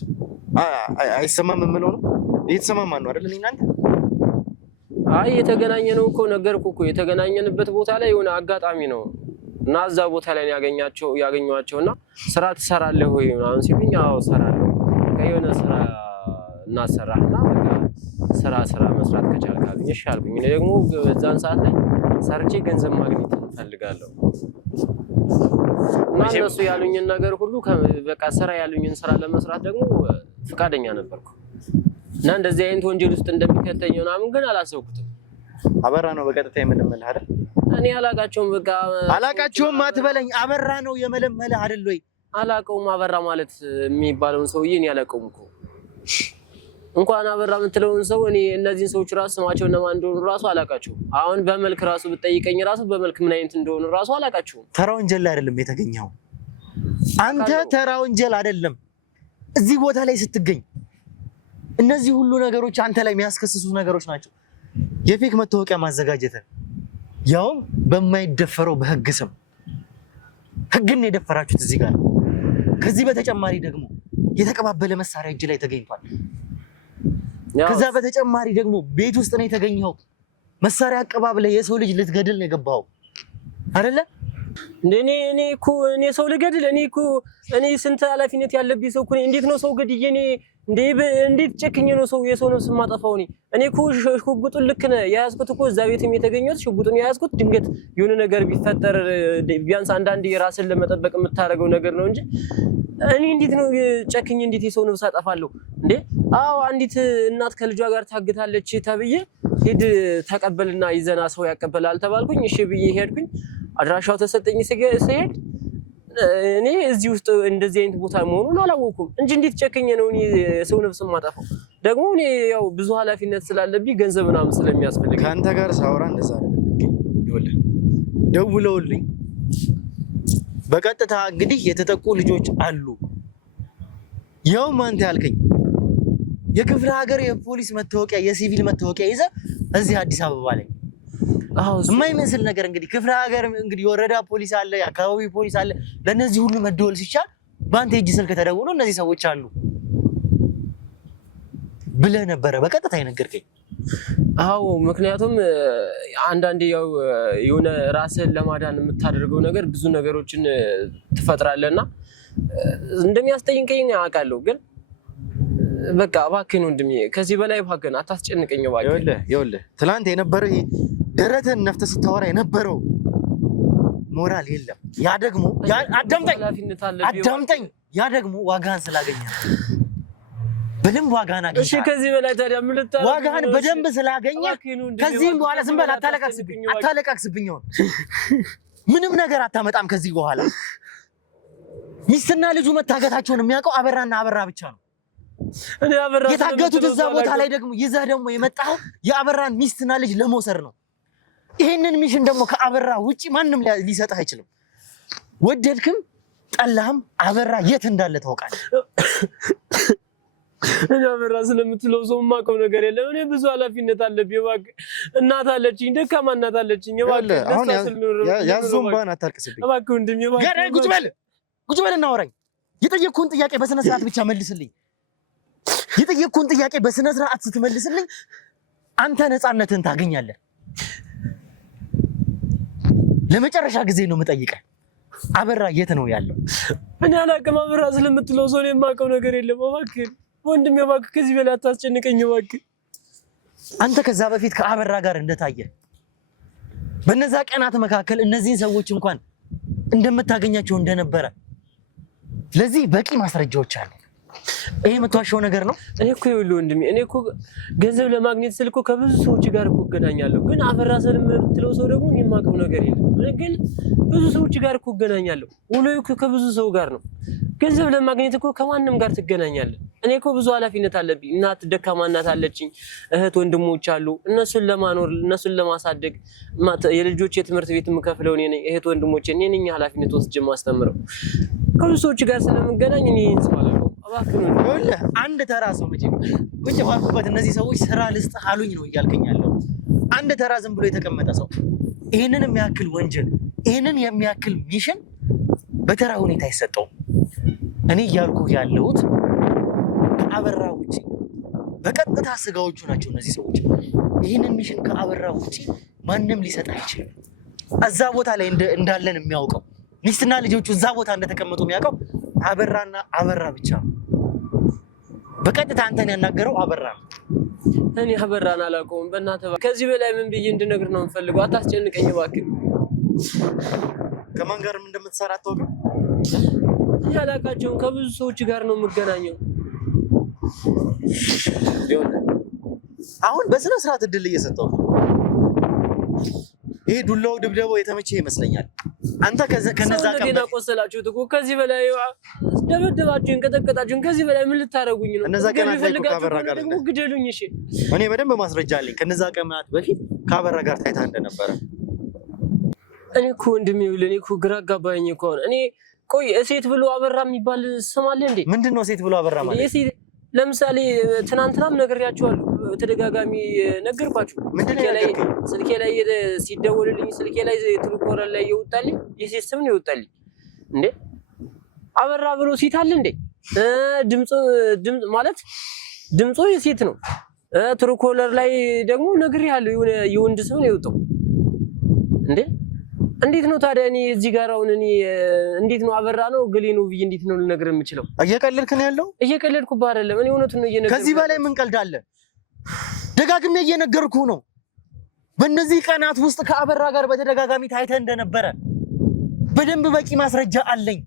አይሰማም የምለው ነው። እየተሰማማን ነው አይደል? እናንተ አይ የተገናኘነው እኮ ነገርኩህ እኮ የተገናኘንበት ቦታ ላይ የሆነ አጋጣሚ ነው እና እዛ ቦታ ላይ ያገኘኋቸውና ስራ ትሰራለህ ወይ ምናምን ሲሉኝ አዎ እሰራለሁ። የሆነ ስራ እናሰራህና በቃ ስራ መስራት ከቻልክ አሉኝ። እሺ አልኩኝ። እኔ ደግሞ በዛን ሰዓት ላይ ሰርቼ ገንዘብ ማግኘት እፈልጋለሁ እና እነሱ ያሉኝን ነገር ሁሉ በቃ ስራ ያሉኝን ስራ ለመስራት ደግሞ ፈቃደኛ ነበርኩ። እና እንደዚህ አይነት ወንጀል ውስጥ እንደሚከተኝ ምናምን ግን አላሰብኩትም። አበራ ነው በቀጥታ የመለመለህ አይደል? እኔ አላቃቸውም። በቃ አላቃቸውም አትበለኝ። አበራ ነው የመለመለህ አይደል ወይ? አላቀውም። አበራ ማለት የሚባለውን ሰውዬ እኔ አላቀውም እኮ። እንኳን አበራ የምትለውን ሰው እኔ እነዚህን ሰዎች ራሱ ስማቸው እነማን እንደሆኑ ራሱ አላቃቸውም። አሁን በመልክ ራሱ ብትጠይቀኝ ራሱ በመልክ ምን አይነት እንደሆኑ ራሱ አላቃቸውም። ተራ ወንጀል ላይ አይደለም የተገኘው አንተ። ተራ ወንጀል አይደለም እዚህ ቦታ ላይ ስትገኝ እነዚህ ሁሉ ነገሮች አንተ ላይ የሚያስከስሱ ነገሮች ናቸው። የፌክ መታወቂያ ማዘጋጀት ያውም በማይደፈረው በህግ ስም ህግን የደፈራችሁት እዚህ ጋር። ከዚህ በተጨማሪ ደግሞ የተቀባበለ መሳሪያ እጅ ላይ ተገኝቷል። ከዛ በተጨማሪ ደግሞ ቤት ውስጥ ነው የተገኘው። መሳሪያ አቀባብለ የሰው ልጅ ልትገድል ነው የገባው አይደለ? እኔ እኮ እኔ ሰው ልገድል እኔ ስንት ኃላፊነት ያለብኝ ሰው እኮ እንዴት ነው ሰው ገድዬ እኔ እንዴት ጨክኜ ነው ሰው የሰው ነፍስ ማጠፋው እኔ እኮ ሽጉጡን ልክ ነው ያያዝኩት እኮ እዛ ቤትም የተገኘሁት ሽጉጡን ያያዝኩት ድንገት የሆነ ነገር ቢፈጠር ቢያንስ አንዳንዴ ራስን ለመጠበቅ የምታደርገው ነገር ነው እንጂ እኔ እንዴት ነው ጨክኜ እንዴት የሰው ነፍስ አጠፋለሁ እንዴ? አዎ አንዲት እናት ከልጇ ጋር ታግታለች ተብዬ ሂድ ተቀበልና ይዘና ሰው ያቀበላል ተባልኩኝ። እሺ ብዬ ሄድኩኝ። አድራሻው ተሰጠኝ። ሲሄድ እኔ እዚህ ውስጥ እንደዚህ አይነት ቦታ መሆኑን አላወኩም እንጂ እንዴት ጨክኜ ነው እኔ ሰው ነፍስ ማጠፋው? ደግሞ እኔ ያው ብዙ ኃላፊነት ስላለብኝ ገንዘብ ምናምን ስለሚያስፈልግ ካንተ ጋር ሳውራ እንደዛ ነው። ይኸውልህ ደውለውልኝ በቀጥታ እንግዲህ የተጠቁ ልጆች አሉ። ያው አንተ ያልከኝ የክፍለ ሀገር የፖሊስ መታወቂያ የሲቪል መታወቂያ ይዘህ እዚህ አዲስ አበባ ላይ የማይመስል ነገር እንግዲህ ክፍለ ሀገር እንግዲህ የወረዳ ፖሊስ አለ፣ የአካባቢ ፖሊስ አለ። ለነዚህ ሁሉ መደወል ሲቻል በአንተ እጅ ስልክ ተደውሎ እነዚህ ሰዎች አሉ ብለህ ነበረ በቀጥታ የነገርከኝ። አዎ ምክንያቱም አንዳንዴ ያው የሆነ ራስህን ለማዳን የምታደርገው ነገር ብዙ ነገሮችን ትፈጥራለህና እንደሚያስጠይቀኝ አውቃለሁ። ግን በቃ እባክህን ወንድሜ ከዚህ በላይ እባክህን አታስጨንቀኝ እባክህ። ይኸውልህ ትናንት የነበረው ይሄ ደረትህን ነፍተህ ስታወራ የነበረው ሞራል የለም። ያ ደግሞ አዳምጠኝ ያ ደግሞ ዋጋህን ስላገኘ በደንብ ዋጋህን አገኘህ። እሺ ከዚህ በላይ ታዲያ ምን ልታረግ? ዋጋህን በደንብ ስላገኘህ ከዚህም በኋላ ዝም በል አታለቃቅስብኝ። ምንም ነገር አታመጣም ከዚህ በኋላ። ሚስትና ልጁ መታገታቸውን የሚያውቀው አበራና አበራ ብቻ ነው። እኔ አበራ የታገቱት እዛ ቦታ ላይ ደግሞ ይዘህ ደግሞ የመጣኸው የአበራን ሚስትና ልጅ ለመውሰድ ነው። ይሄንን ሚሽን ደግሞ ከአበራ ውጪ ማንም ሊሰጥህ አይችልም። ወደድክም ጠላህም አበራ የት እንዳለ ታውቃለህ። እኔ አበራ ስለምትለው ሰው የማውቀው ነገር የለም። እኔ ብዙ ኃላፊነት አለብኝ። እባክህ እናት አለችኝ፣ ደካማ እናት አለችኝ። እባክህ አሁን ያዞምባን አታልቅስብኝ እባክህ ወንድሜ። እባክህ ቁጭ በል እናወራኝ። የጠየቅኩህን ጥያቄ በስነ ስርዓት ብቻ መልስልኝ። የጠየቅኩህን ጥያቄ በስነ ስርዓት ስትመልስልኝ አንተ ነፃነትን ታገኛለህ። ለመጨረሻ ጊዜ ነው የምጠይቀህ፣ አበራ የት ነው ያለው? እኔ አላውቅም። አበራ ስለምትለው ሰው የማውቀው ነገር የለም። እባክህ ወንድሜ እባክህ ከዚህ በላይ አታስጨንቀኝ እባክህ። አንተ ከዛ በፊት ከአበራ ጋር እንደታየ በነዛ ቀናት መካከል እነዚህን ሰዎች እንኳን እንደምታገኛቸው እንደነበረ ለዚህ በቂ ማስረጃዎች አሉ። ይሄ የምትዋሸው ነገር ነው? እኔ እኮ ይኸውልህ ወንድሜ፣ እኔ እኮ ገንዘብ ለማግኘት ስል እኮ ከብዙ ሰዎች ጋር እኮ እገናኛለሁ። ግን አበራ ስለምትለው ሰው ደግሞ እኔ የማውቀው ነገር የለም። ግን ብዙ ሰዎች ጋር እኮ እገናኛለሁ። ውሎዬ እኮ ከብዙ ሰው ጋር ነው። ገንዘብ ለማግኘት እኮ ከማንም ጋር ትገናኛለህ። እኔ እኮ ብዙ ኃላፊነት አለብኝ። እናት ደካማ እናት አለችኝ፣ እህት ወንድሞች አሉ። እነሱን ለማኖር እነሱን ለማሳደግ የልጆች የትምህርት ቤት የምከፍለው እኔ ነኝ። እህት ወንድሞቼ እኔ ነኝ ኃላፊነት ወስጄ የማስተምረው። ከብዙ ሰዎች ጋር ስለምገናኝ እኔ እንስማለሁ። ይኸውልህ አንድ ተራ ሰው መቼም ቁጭ ባልኩበት እነዚህ ሰዎች ስራ ልስጥህ አሉኝ ነው እያልከኝ ያለው። አንድ ተራ ዝም ብሎ የተቀመጠ ሰው ይህንን የሚያክል ወንጀል ይህንን የሚያክል ሚሽን በተራ ሁኔታ አይሰጠውም። እኔ እያልኩህ ያለሁት ከአበራ ውጪ በቀጥታ ስጋዎቹ ናቸው እነዚህ ሰዎች። ይህንን ሚሽን ከአበራ ውጪ ማንም ሊሰጥ አይችልም። እዛ ቦታ ላይ እንዳለን የሚያውቀው ሚስትና ልጆቹ እዛ ቦታ እንደተቀመጡ የሚያውቀው አበራና አበራ ብቻ ነው። በቀጥታ አንተን ያናገረው አበራ ነው። እኔ አበራን አላውቀውም። በእናትህ ከዚህ በላይ ምን ብዬ እንድነግር ነው የምፈልገው? አታስጨንቀኝ እባክህ። ከማን ጋርም እንደምትሰራ አታውቅም? እኔ አላውቃቸውም። ከብዙ ሰዎች ጋር ነው የምገናኘው። አሁን በስነ ስርዓት እድል እየሰጠው ነው። ይሄ ዱላው ድብደባው የተመቸ ይመስለኛል። አንተ ከነዛ ቀን ቆሰላችሁት እኮ ከዚህ በላይ ደበደባችሁኝ፣ ቀጠቀጣችሁኝ። ከዚህ በላይ ምን ልታረጉኝ ነው? እነዛ ቀናት ላይ ከአበራ ጋር ደግሞ ግደሉኝ። እሺ እኔ በደንብ ማስረጃ አለኝ። ከነዛ ቀናት በፊት ከአበራ ጋር ታይታ እንደነበረ እኔ እኮ ወንድሜ ይኸውልህ፣ እኔ እኮ ግራ አጋባኝ እኮ እኔ ቆይ ሴት ብሎ አበራ የሚባል ስም አለ እንዴ? ምንድነው ሴት ብሎ አበራ ማለት? ለምሳሌ ትናንትናም ነግሬያቸዋለሁ፣ ተደጋጋሚ ነገርኳችሁ። ስልኬ ላይ ሲደወልልኝ ስልኬ ላይ ትሩኮራ ላይ ይወጣልኝ የሴት ስም ነው ይወጣልኝ። እንዴ አበራ ብሎ ሴት አለ እንዴ? ድምጽ ማለት ድምጹ የሴት ነው። ትሩኮለር ላይ ደግሞ ነግሬያለሁ የወንድ ስም ነው የወጣው። እንዴ እንዴት ነው ታዲያ እኔ እዚህ ጋር አሁን እኔ እንዴት ነው አበራ ነው ገሌ ነው ብዬ እንዴት ነው ልነግርህ የምችለው? እየቀለድክ ነው ያለው? እየቀለድኩብህ አይደለም። እኔ እውነቱን ነው እየነገርኩህ። ከዚህ በላይ ምን ቀልድ አለ? ደጋግሜ እየነገርኩህ ነው። በእነዚህ ቀናት ውስጥ ከአበራ ጋር በተደጋጋሚ ታይተህ እንደነበረ በደንብ በቂ ማስረጃ አለኝ።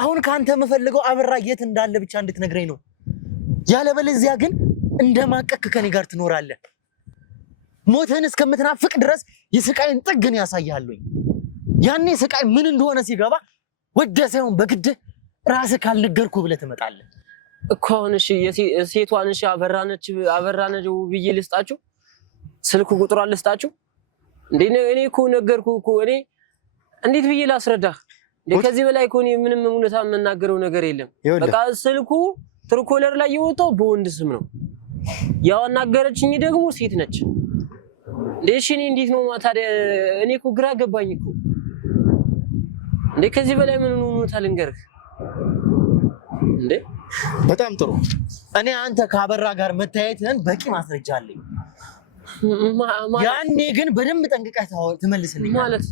አሁን ካንተ የምፈልገው አበራ የት እንዳለ ብቻ እንድትነግረኝ ነው። ያለበለዚያ ግን እንደማቀክ ከኔ ጋር ትኖራለህ። ሞትህን እስከምትናፍቅ ድረስ የስቃይን ጥግን ያሳያለኝ። ያኔ ስቃይ ምን እንደሆነ ሲገባ ወደ ሳይሆን በግድ ራስህ ካልነገርኩህ ብለህ ትመጣለህ እኮ። እሺ ሴቷን እሺ አበራነች ብዬ ልስጣችሁ? ስልኩ ቁጥሯን ልስጣችሁ እንዴ? እኔ እኮ ነገርኩህ እኮ። እኔ እንዴት ብዬ ላስረዳህ? ከዚህ በላይ እኮ እኔ ምንም እውነታ የምናገረው ነገር የለም። በቃ ስልኩ ትሩኮለር ላይ የወጣው በወንድ ስም ነው። ያው አናገረችኝ ደግሞ ሴት ነች። እሺ እኔ እንዴት ነው ታዲያ? እኔ እኮ ግራ ገባኝ እኮ። እንዴ ከዚህ በላይ ምን እውነታ ልንገርህ እንዴ? በጣም ጥሩ። እኔ አንተ ከአበራ ጋር መታየትህን በቂ ማስረጃ አለኝ። ያኔ ግን በደንብ ጠንቅቀህ ትመልስልኝ ማለት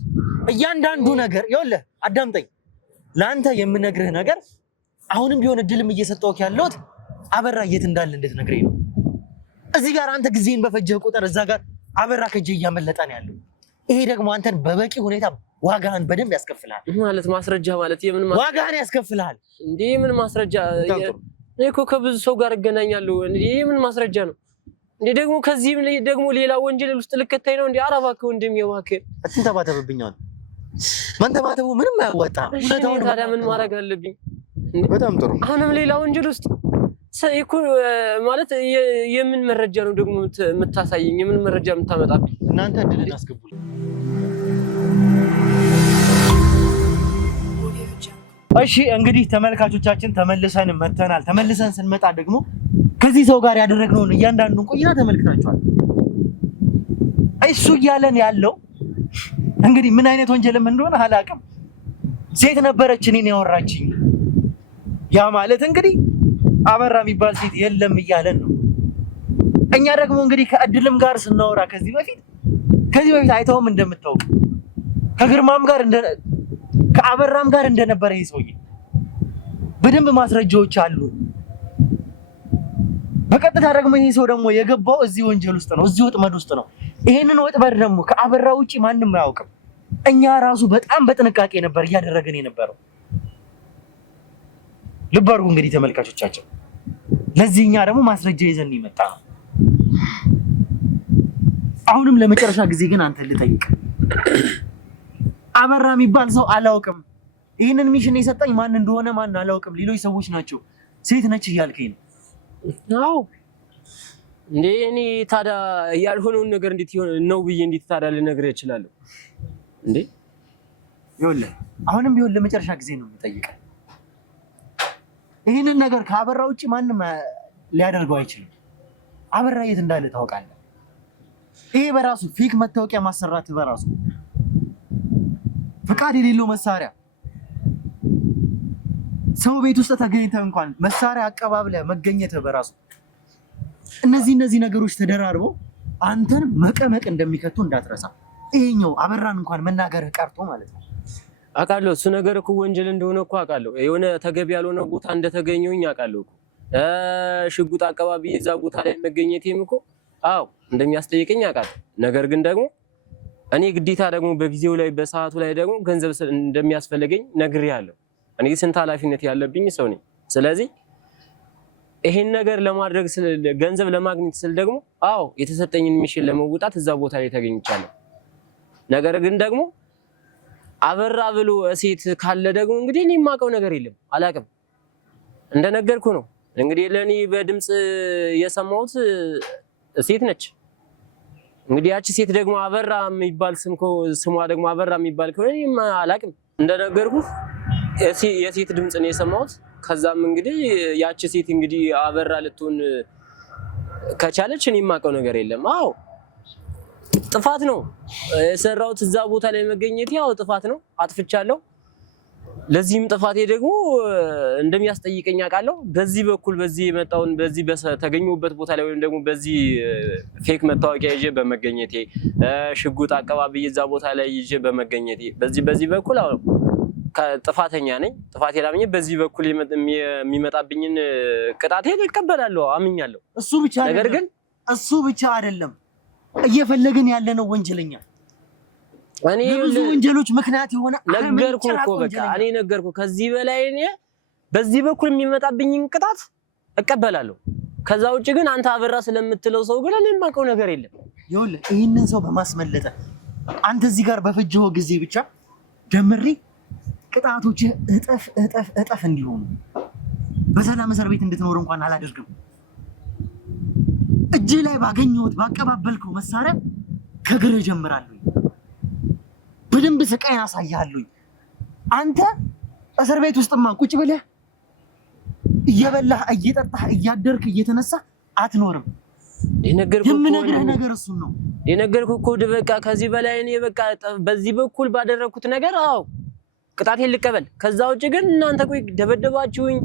እያንዳንዱ ነገር ይኸውልህ፣ አዳምጠኝ። ለአንተ የምነግርህ ነገር አሁንም ቢሆን እድልም እየሰጠሁህ ያለሁት አበራ የት እንዳለ እንድትነግረኝ ነው። እዚህ ጋር አንተ ጊዜን በፈጀህ ቁጥር እዛ ጋር አበራ ከእጄ እያመለጠ ነው ያለው። ይሄ ደግሞ አንተን በበቂ ሁኔታ ዋጋህን በደንብ ያስከፍልሃል። ማለት ማስረጃ ማለት የምን ዋጋህን ያስከፍልሃል እንዴ? ምን ማስረጃ? እኔ እኮ ከብዙ ሰው ጋር እገናኛለሁ እንዴ? ምን ማስረጃ ነው እንዴ? ደግሞ ከዚህም ደግሞ ሌላ ወንጀል ውስጥ ልከታይ ነው እንዴ? ኧረ እባክህ ወንድሜ እባክህ አትንተባተብብኛል። መንተባተቡ ምንም አያዋጣም። ታዲያ ምን ማድረግ አለብኝ? በጣም ጥሩ። አሁንም ሌላ ወንጀል ውስጥ እኮ ማለት የምን መረጃ ነው ደግሞ የምታሳየኝ? የምን መረጃ የምታመጣብኝ? እናንተ እድልን አስገቡልኝ። እሺ እንግዲህ ተመልካቾቻችን ተመልሰን መተናል። ተመልሰን ስንመጣ ደግሞ ከዚህ ሰው ጋር ያደረግነውን እያንዳንዱን ቆይታ ተመልክታችኋል። እሱ እያለን ያለው እንግዲህ ምን አይነት ወንጀልም እንደሆነ አላውቅም። ሴት ነበረች እኔን ያወራችኝ። ያ ማለት እንግዲህ አበራ የሚባል ሴት የለም እያለን ነው። እኛ ደግሞ እንግዲህ ከእድልም ጋር ስናወራ ከዚህ በፊት አይተውም እንደምታውቁ ከግርማም ጋር ከአበራም ጋር እንደነበረ ይሄ ሰውዬ በደንብ ማስረጃዎች አሉ። በቀጥታ ደግሞ ይሄ ሰው ደግሞ የገባው እዚህ ወንጀል ውስጥ ነው፣ እዚህ ወጥመድ ውስጥ ነው። ይሄንን ወጥመድ ደግሞ ከአበራ ውጪ ማንም አያውቅም። እኛ ራሱ በጣም በጥንቃቄ ነበር እያደረገን የነበረው። ልብ አድርጉ እንግዲህ ተመልካቾቻችን፣ ለዚህ እኛ ደግሞ ማስረጃ ይዘን ይመጣ ነው። አሁንም ለመጨረሻ ጊዜ ግን አንተ ልጠይቅ፣ አበራ የሚባል ሰው አላውቅም። ይህንን ሚሽን የሰጠኝ ማን እንደሆነ ማን አላውቅም፣ ሌሎች ሰዎች ናቸው። ሴት ነች እያልከኝ ነው? አዎ እንዴ እኔ ታዲያ ያልሆነውን ነገር እንዴት ነው ብዬ እንዴት ታዲያ ልነግርህ እችላለሁ እንዴ? ይኸውልህ አሁንም ቢሆን ለመጨረሻ ጊዜ ነው የምጠይቀህ። ይህንን ነገር ከአበራ ውጭ ማንም ሊያደርገው አይችልም። አበራ የት እንዳለ ታውቃለህ? ይሄ በራሱ ፌክ መታወቂያ ማሰራት በራሱ ፍቃድ የሌለው መሳሪያ ሰው ቤት ውስጥ ተገኝተህ እንኳን መሳሪያ አቀባብለህ መገኘት በራሱ እነዚህ ነገሮች ተደራርበው አንተን መቀመቅ እንደሚከቱ እንዳትረሳ። ይሄኛው አበራን እንኳን መናገር ቀርቶ ማለት ነው። አውቃለሁ እሱ ነገር እኮ ወንጀል እንደሆነ እኮ አውቃለሁ። የሆነ ተገቢ ያልሆነ ቦታ እንደተገኘሁኝ አውቃለሁ እኮ። ሽጉጥ አቀባቢ እዛ ቦታ ላይ መገኘቴም እኮ አዎ እንደሚያስጠይቀኝ አውቃለሁ። ነገር ግን ደግሞ እኔ ግዴታ ደግሞ በጊዜው ላይ በሰዓቱ ላይ ደግሞ ገንዘብ እንደሚያስፈልገኝ ነግሬያለሁ። እኔ ስንት ኃላፊነት ያለብኝ ሰው ነኝ። ስለዚህ ይሄን ነገር ለማድረግ ገንዘብ ለማግኘት ስል ደግሞ አዎ የተሰጠኝን ሚሽን ለመውጣት እዛ ቦታ ላይ ተገኝቻለሁ። ነገር ግን ደግሞ አበራ ብሎ ሴት ካለ ደግሞ እንግዲህ እኔ የማውቀው ነገር የለም፣ አላውቅም። እንደነገርኩ ነው እንግዲህ ለኔ በድምጽ የሰማሁት ሴት ነች። እንግዲህ ያቺ ሴት ደግሞ አበራ የሚባል ስሟ ደግሞ አበራ የሚባል ከሆነ አላውቅም። እንደነገርኩ የሴት ድምጽ ነው የሰማሁት። ከዛም እንግዲህ ያቺ ሴት እንግዲህ አበራ ልትሆን ከቻለች እኔ የማውቀው ነገር የለም። አዎ ጥፋት ነው የሰራሁት እዛ ቦታ ላይ መገኘት፣ ያው ጥፋት ነው፣ አጥፍቻለሁ። ለዚህም ጥፋቴ ደግሞ እንደሚያስጠይቀኝ አውቃለሁ። በዚህ በኩል በዚህ የመጣውን በዚህ ተገኙበት ቦታ ላይ ወይም ደግሞ በዚህ ፌክ መታወቂያ ይዤ በመገኘቴ ሽጉጥ አቀባቢ እዛ ቦታ ላይ ይዤ በመገኘቴ በዚህ በኩል አሁን ጥፋተኛ ነኝ። ጥፋቴ ላምኜ በዚህ በኩል የሚመጣብኝን ቅጣቴ እቀበላለሁ፣ አምኛለሁ። እሱ ብቻ አይደለም እየፈለግን ያለነው ወንጀለኛ እኔ ብዙ ወንጀሎች ምክንያት የሆነ ነገርኩ እኮ በቃ እኔ ነገርኩ። ከዚህ በላይ እኔ በዚህ በኩል የሚመጣብኝን ቅጣት እቀበላለሁ። ከዛ ውጪ ግን አንተ አበራ ስለምትለው ሰው ግን እኔ የማውቀው ነገር የለም። ይኸውልህ ይሄንን ሰው በማስመለጠ አንተ እዚህ ጋር በፈጀው ጊዜ ብቻ ደምሬ ቅጣቶች እጥፍ እንዲሆኑ በሰላም እስር ቤት እንድትኖር እንኳን አላደርግም። እጅ ላይ ባገኘሁት ባቀባበልከው መሳሪያ ከግር ጀምራለሁ። በደንብ ስቃይን አሳያለሁ። አንተ እስር ቤት ውስጥማ ቁጭ ብለህ እየበላህ እየጠጣህ እያደርክ እየተነሳ አትኖርም። የምነግርህ ነገር እሱን ነው የነገርኩህ እኮ በቃ ከዚህ በላይ እኔ በቃ በዚህ በኩል ባደረኩት ነገር ቅጣቴን ልቀበል። ከዛ ውጪ ግን እናንተ ቆይ ደበደባችሁኝ፣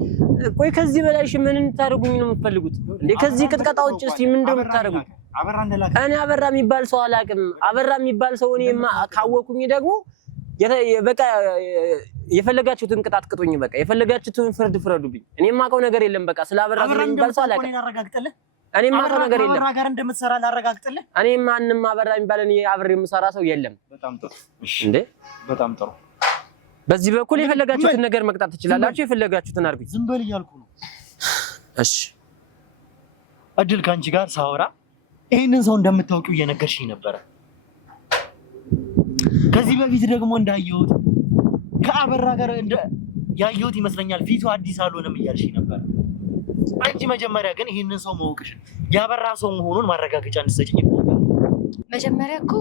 ቆይ ከዚህ በላይ እሺ ምን እንታደርጉኝ ነው የምትፈልጉት እንዴ? ከዚህ ቅጥቃጣ ውጪ እስቲ ምን እንደምታደርጉኝ? እኔ አበራ የሚባል ሰው አላውቅም። አበራ የሚባል ሰው እኔ ካወኩኝ ደግሞ በቃ የፈለጋችሁትን ቅጣት ቅጡኝ፣ በቃ የፈለጋችሁትን ፍርድ ፍረዱብኝ። እኔ የማውቀው ነገር የለም። በቃ ስለ አበራ የሚባል ሰው አላውቅም። እኔ የማውቀው ነገር የለም። አበራ ጋር እንደምትሰራ ላረጋግጥልህ። እኔ ማንንም አበራ የሚባል እኔ አብሬ የምሰራ ሰው የለም። በጣም ጥሩ። እሺ እንዴ በጣም ጥሩ። በዚህ በኩል የፈለጋችሁትን ነገር መቅጣት ትችላላችሁ። የፈለጋችሁትን አድርጉኝ። ዝም በል እያልኩ ነው። እሺ እድል ካንቺ ጋር ሳወራ ይሄንን ሰው እንደምታውቂው እየነገርሽኝ ነበረ። ከዚህ በፊት ደግሞ እንዳየሁት ከአበራ ጋር ያየሁት ይመስለኛል። ፊቱ አዲስ አልሆነም እያልሽኝ ነበረ። አንቺ መጀመሪያ ግን ይሄንን ሰው ማወቅሽን ያበራ ሰው መሆኑን ማረጋገጫ እንድትሰጪኝ መጀመሪያ እኮ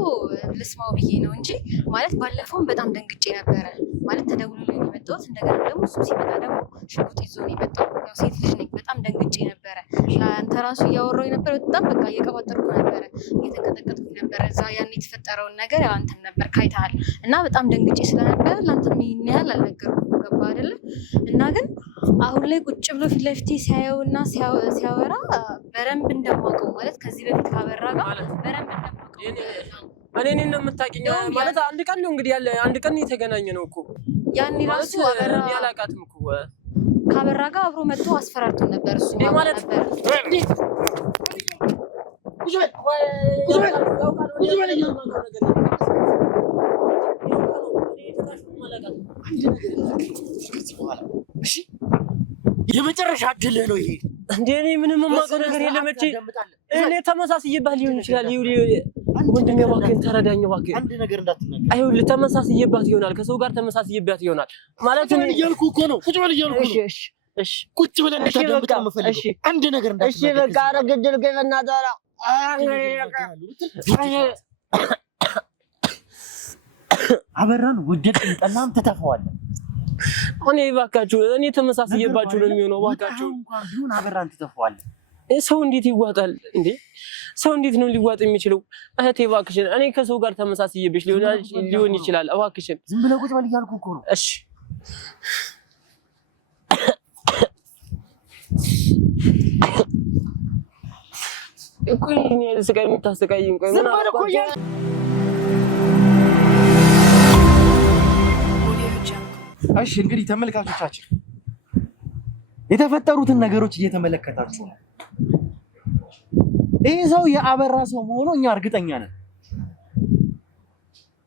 ልስማው ብዬ ነው እንጂ ማለት ባለፈውም በጣም ደንግጬ ነበረ። ማለት ተደውሎልኝ ነው የመጣሁት። እንደገና ደግሞ እሱ ሲመጣ ደግሞ ሽጉጥ ይዞ ነው የመጣው። ያው ሴት ልጅ ነኝ፣ በጣም ደንግጬ ነበረ። ለአንተ ራሱ እያወራሁኝ ነበረ። በጣም በቃ እየቀባጠርኩ ነበረ፣ እየተንቀጠቀጥኩ ነበረ። እዛ ያን የተፈጠረውን ነገር ያው አንተም ነበር ካይተሃል እና በጣም ደንግጬ ስለነበረ ለአንተም ይሄን ያህል አልነገርኩም። ገባ አይደለ? እና ግን አሁን ላይ ቁጭ ብሎ ፊት ለፊቴ ሲያየውና ሲያወራ በረንብ እንደማውቀው ማለት ከዚህ በፊት ካበራ ጋር በረንብ እንደማውቀው እኔ እንደምታውቂኝ ማለት አንድ ቀን ነው እንግዲህ ያለ አንድ ቀን የተገናኘ ነው እኮ ያኔ ራሱ አበራ ያላቃትም እኮ ካበራ ጋር አብሮ መጥቶ አስፈራርቶ ነበር። እሱ ማለት ነበር የመጨረሻ እድል ነው ይሄ። እንዴ እኔ ምንም የማውቀው ነገር የለም። እኔ ተመሳስዬባት ሊሆን ይችላል። ወንድሜ እባክህን ተረዳኝ እባክህ። አንድ ነገር እንዳትናገር። አይውል ተመሳስዬባት ይሆናል፣ ከሰው ጋር ተመሳስዬባት ይሆናል ማለት ነው እያልኩ እኮ ነው። ቁጭ በል እያልኩ ነው። እሺ እሺ ቁጭ ብለን እንድታዳምጥ ነው የምፈልገው። አንድ ነገር እንዳትናገር። እሺ በቃ አረግድል ገበናታራ አበራን ወደድን ጠላም ተተፋዋለህ። እኔ እባካችሁ እኔ ተመሳስዬባችሁ ነው የሚሆነው። እባካችሁ እንኳን ቢሆን አበራን ተተፋዋለህ። ሰው እንዴት ይዋጣል እንዴ? ሰው እንዴት ነው ሊዋጥ የሚችለው? እህቴ እባክሽን፣ እኔ ከሰው ጋር ተመሳስዬብሽ ሊሆን ይችላል። እባክሽን ዝም ብለህ ቁጭ በል እያልኩ እኮ ነው። እሺ ቆይ እኔ ስቃይ የምታሰቃይኝ ቆይ ምን አልኳቸው? እሺ እንግዲህ ተመልካቾቻችን የተፈጠሩትን ነገሮች እየተመለከታችሁ ነው። ይህ ሰው የአበራ ሰው መሆኑ እኛ እርግጠኛ ነን።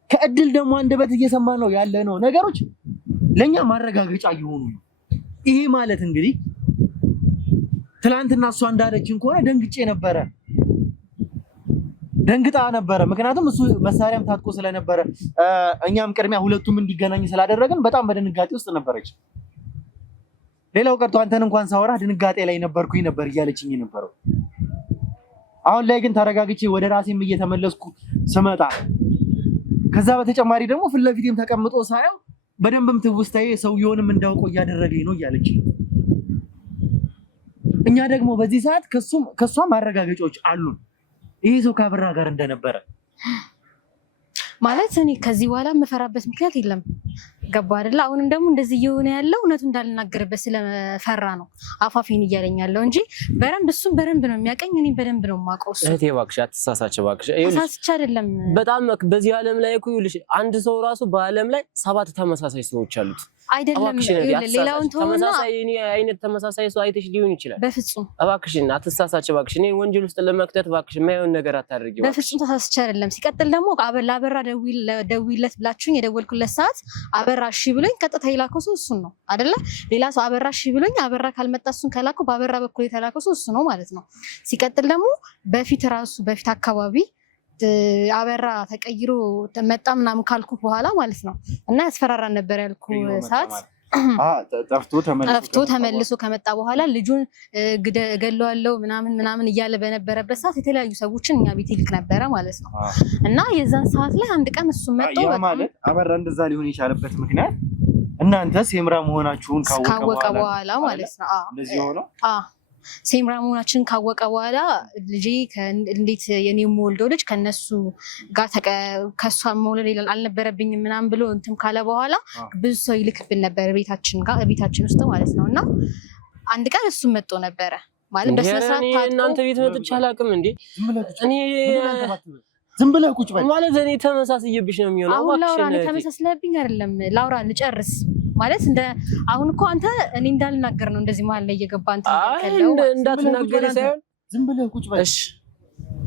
ከእድል ደግሞ አንደበት እየሰማን ነው ያለነው ነገሮች ለኛ ማረጋገጫ እየሆኑ ነው። ይሄ ማለት እንግዲህ ትላንትና እሷ እንዳለችን ከሆነ ደንግጣ ነበረ። ምክንያቱም እሱ መሳሪያም ታጥቆ ስለነበረ እኛም ቅድሚያ ሁለቱም እንዲገናኝ ስላደረግን በጣም በድንጋጤ ውስጥ ነበረች። ሌላው ቀርቶ አንተን እንኳን ሳወራ ድንጋጤ ላይ ነበርኩኝ ነበር እያለችኝ ነበረው። አሁን ላይ ግን ተረጋግቼ ወደ ራሴም እየተመለስኩ ስመጣ ከዛ በተጨማሪ ደግሞ ፊት ለፊቴም ተቀምጦ ሳየው በደንብም ትውስታዬ ሰውየውንም እንዳውቀው እያደረገኝ ነው እያለችኝ። እኛ ደግሞ በዚህ ሰዓት ከሷ ማረጋገጫዎች አሉን ይሄ ሰው ከአበራ ጋር እንደነበረ። ማለት እኔ ከዚህ በኋላ የምፈራበት ምክንያት የለም። ገባ አይደል? አሁንም ደግሞ እንደዚህ እየሆነ ያለው እውነቱ እንዳልናገርበት ስለፈራ ነው አፋፊን እያለኝ ያለው እንጂ እሱም በደንብ ነው የሚያቀኝ፣ እኔም በደንብ ነው የማውቀው። እህቴ እባክሽ አትሳሳች እባክሽ። ተሳስቼ አይደለም። በጣም በዚህ ዓለም ላይ እኮ ይኸውልሽ አንድ ሰው ራሱ በዓለም ላይ 7 ተመሳሳይ ሰዎች አሉት አይደለም። ሌላውን ተወና ተመሳሳይ እኔ አይነት ተመሳሳይ ሰው አይተሽ ሊሆን ይችላል። በፍጹም እባክሽን አትሳሳች እባክሽ። እኔ ወንጀል ውስጥ ለመክተት እባክሽ የማይሆን ነገር አታድርጊ። በፍጹም ተሳስቼ አይደለም። ሲቀጥል ደግሞ ለአበራ ደውይለት ብላችሁኝ የደወልኩለት ሰዓት አበራ እሺ ብሎኝ ቀጥታ የላከው ሰው እሱን ነው አይደለ? ሌላ ሰው አበራ እሺ ብሎኝ አበራ ካልመጣ እሱን ከላከው በአበራ በኩል የተላከው ሰው እሱ ነው ማለት ነው። ሲቀጥል ደግሞ በፊት አካባቢ አበራ ተቀይሮ መጣ ምናምን ካልኩ በኋላ ማለት ነው እና ያስፈራራን ነበር ያልኩ ሰዓት ጠፍቶ ተመልሶ ከመጣ በኋላ ልጁን ገለዋለው ምናምን እያለ በነበረበት ሰዓት የተለያዩ ሰዎችን እኛ ቤት ይልክ ነበረ ማለት ነው። እና የዛን ሰዓት ላይ አንድ ቀን እሱ መጥቶ ማለት አበራ እንደዛ ሊሆን የቻለበት ምክንያት እናንተ ሴምራ መሆናችሁን ካወቀ በኋላ ማለት ነው። እንደዚህ ሆኖ ሴምራ መሆናችን ካወቀ በኋላ ልጄ እንዴት የኔ የምወልደው ልጅ ከነሱ ጋር ከሷ መውለድ አልነበረብኝም ምናምን ብሎ እንትን ካለ በኋላ ብዙ ሰው ይልክብን ነበር ቤታችን ውስጥ ማለት ነው። እና አንድ ቀን እሱም መጥቶ ነበረ ማለት በስነ ስርዓት እናንተ ቤት መጥቼ አላውቅም እንዴ? እኔ ዝም ብለህ ቁጭ በል ማለት እኔ ተመሳስዬብሽ ነው የሚሆነው። አሁን ላውራ እኔ ተመሳስለብኝ አይደለም ላውራ ልጨርስ ማለት አሁን እኮ አንተ እኔ እንዳልናገር ነው እንደዚህ መሀል ላይ እየገባ አንተ እንዳትናገር ሳይሆን ዝም ብለህ ቁጭ በል። እሺ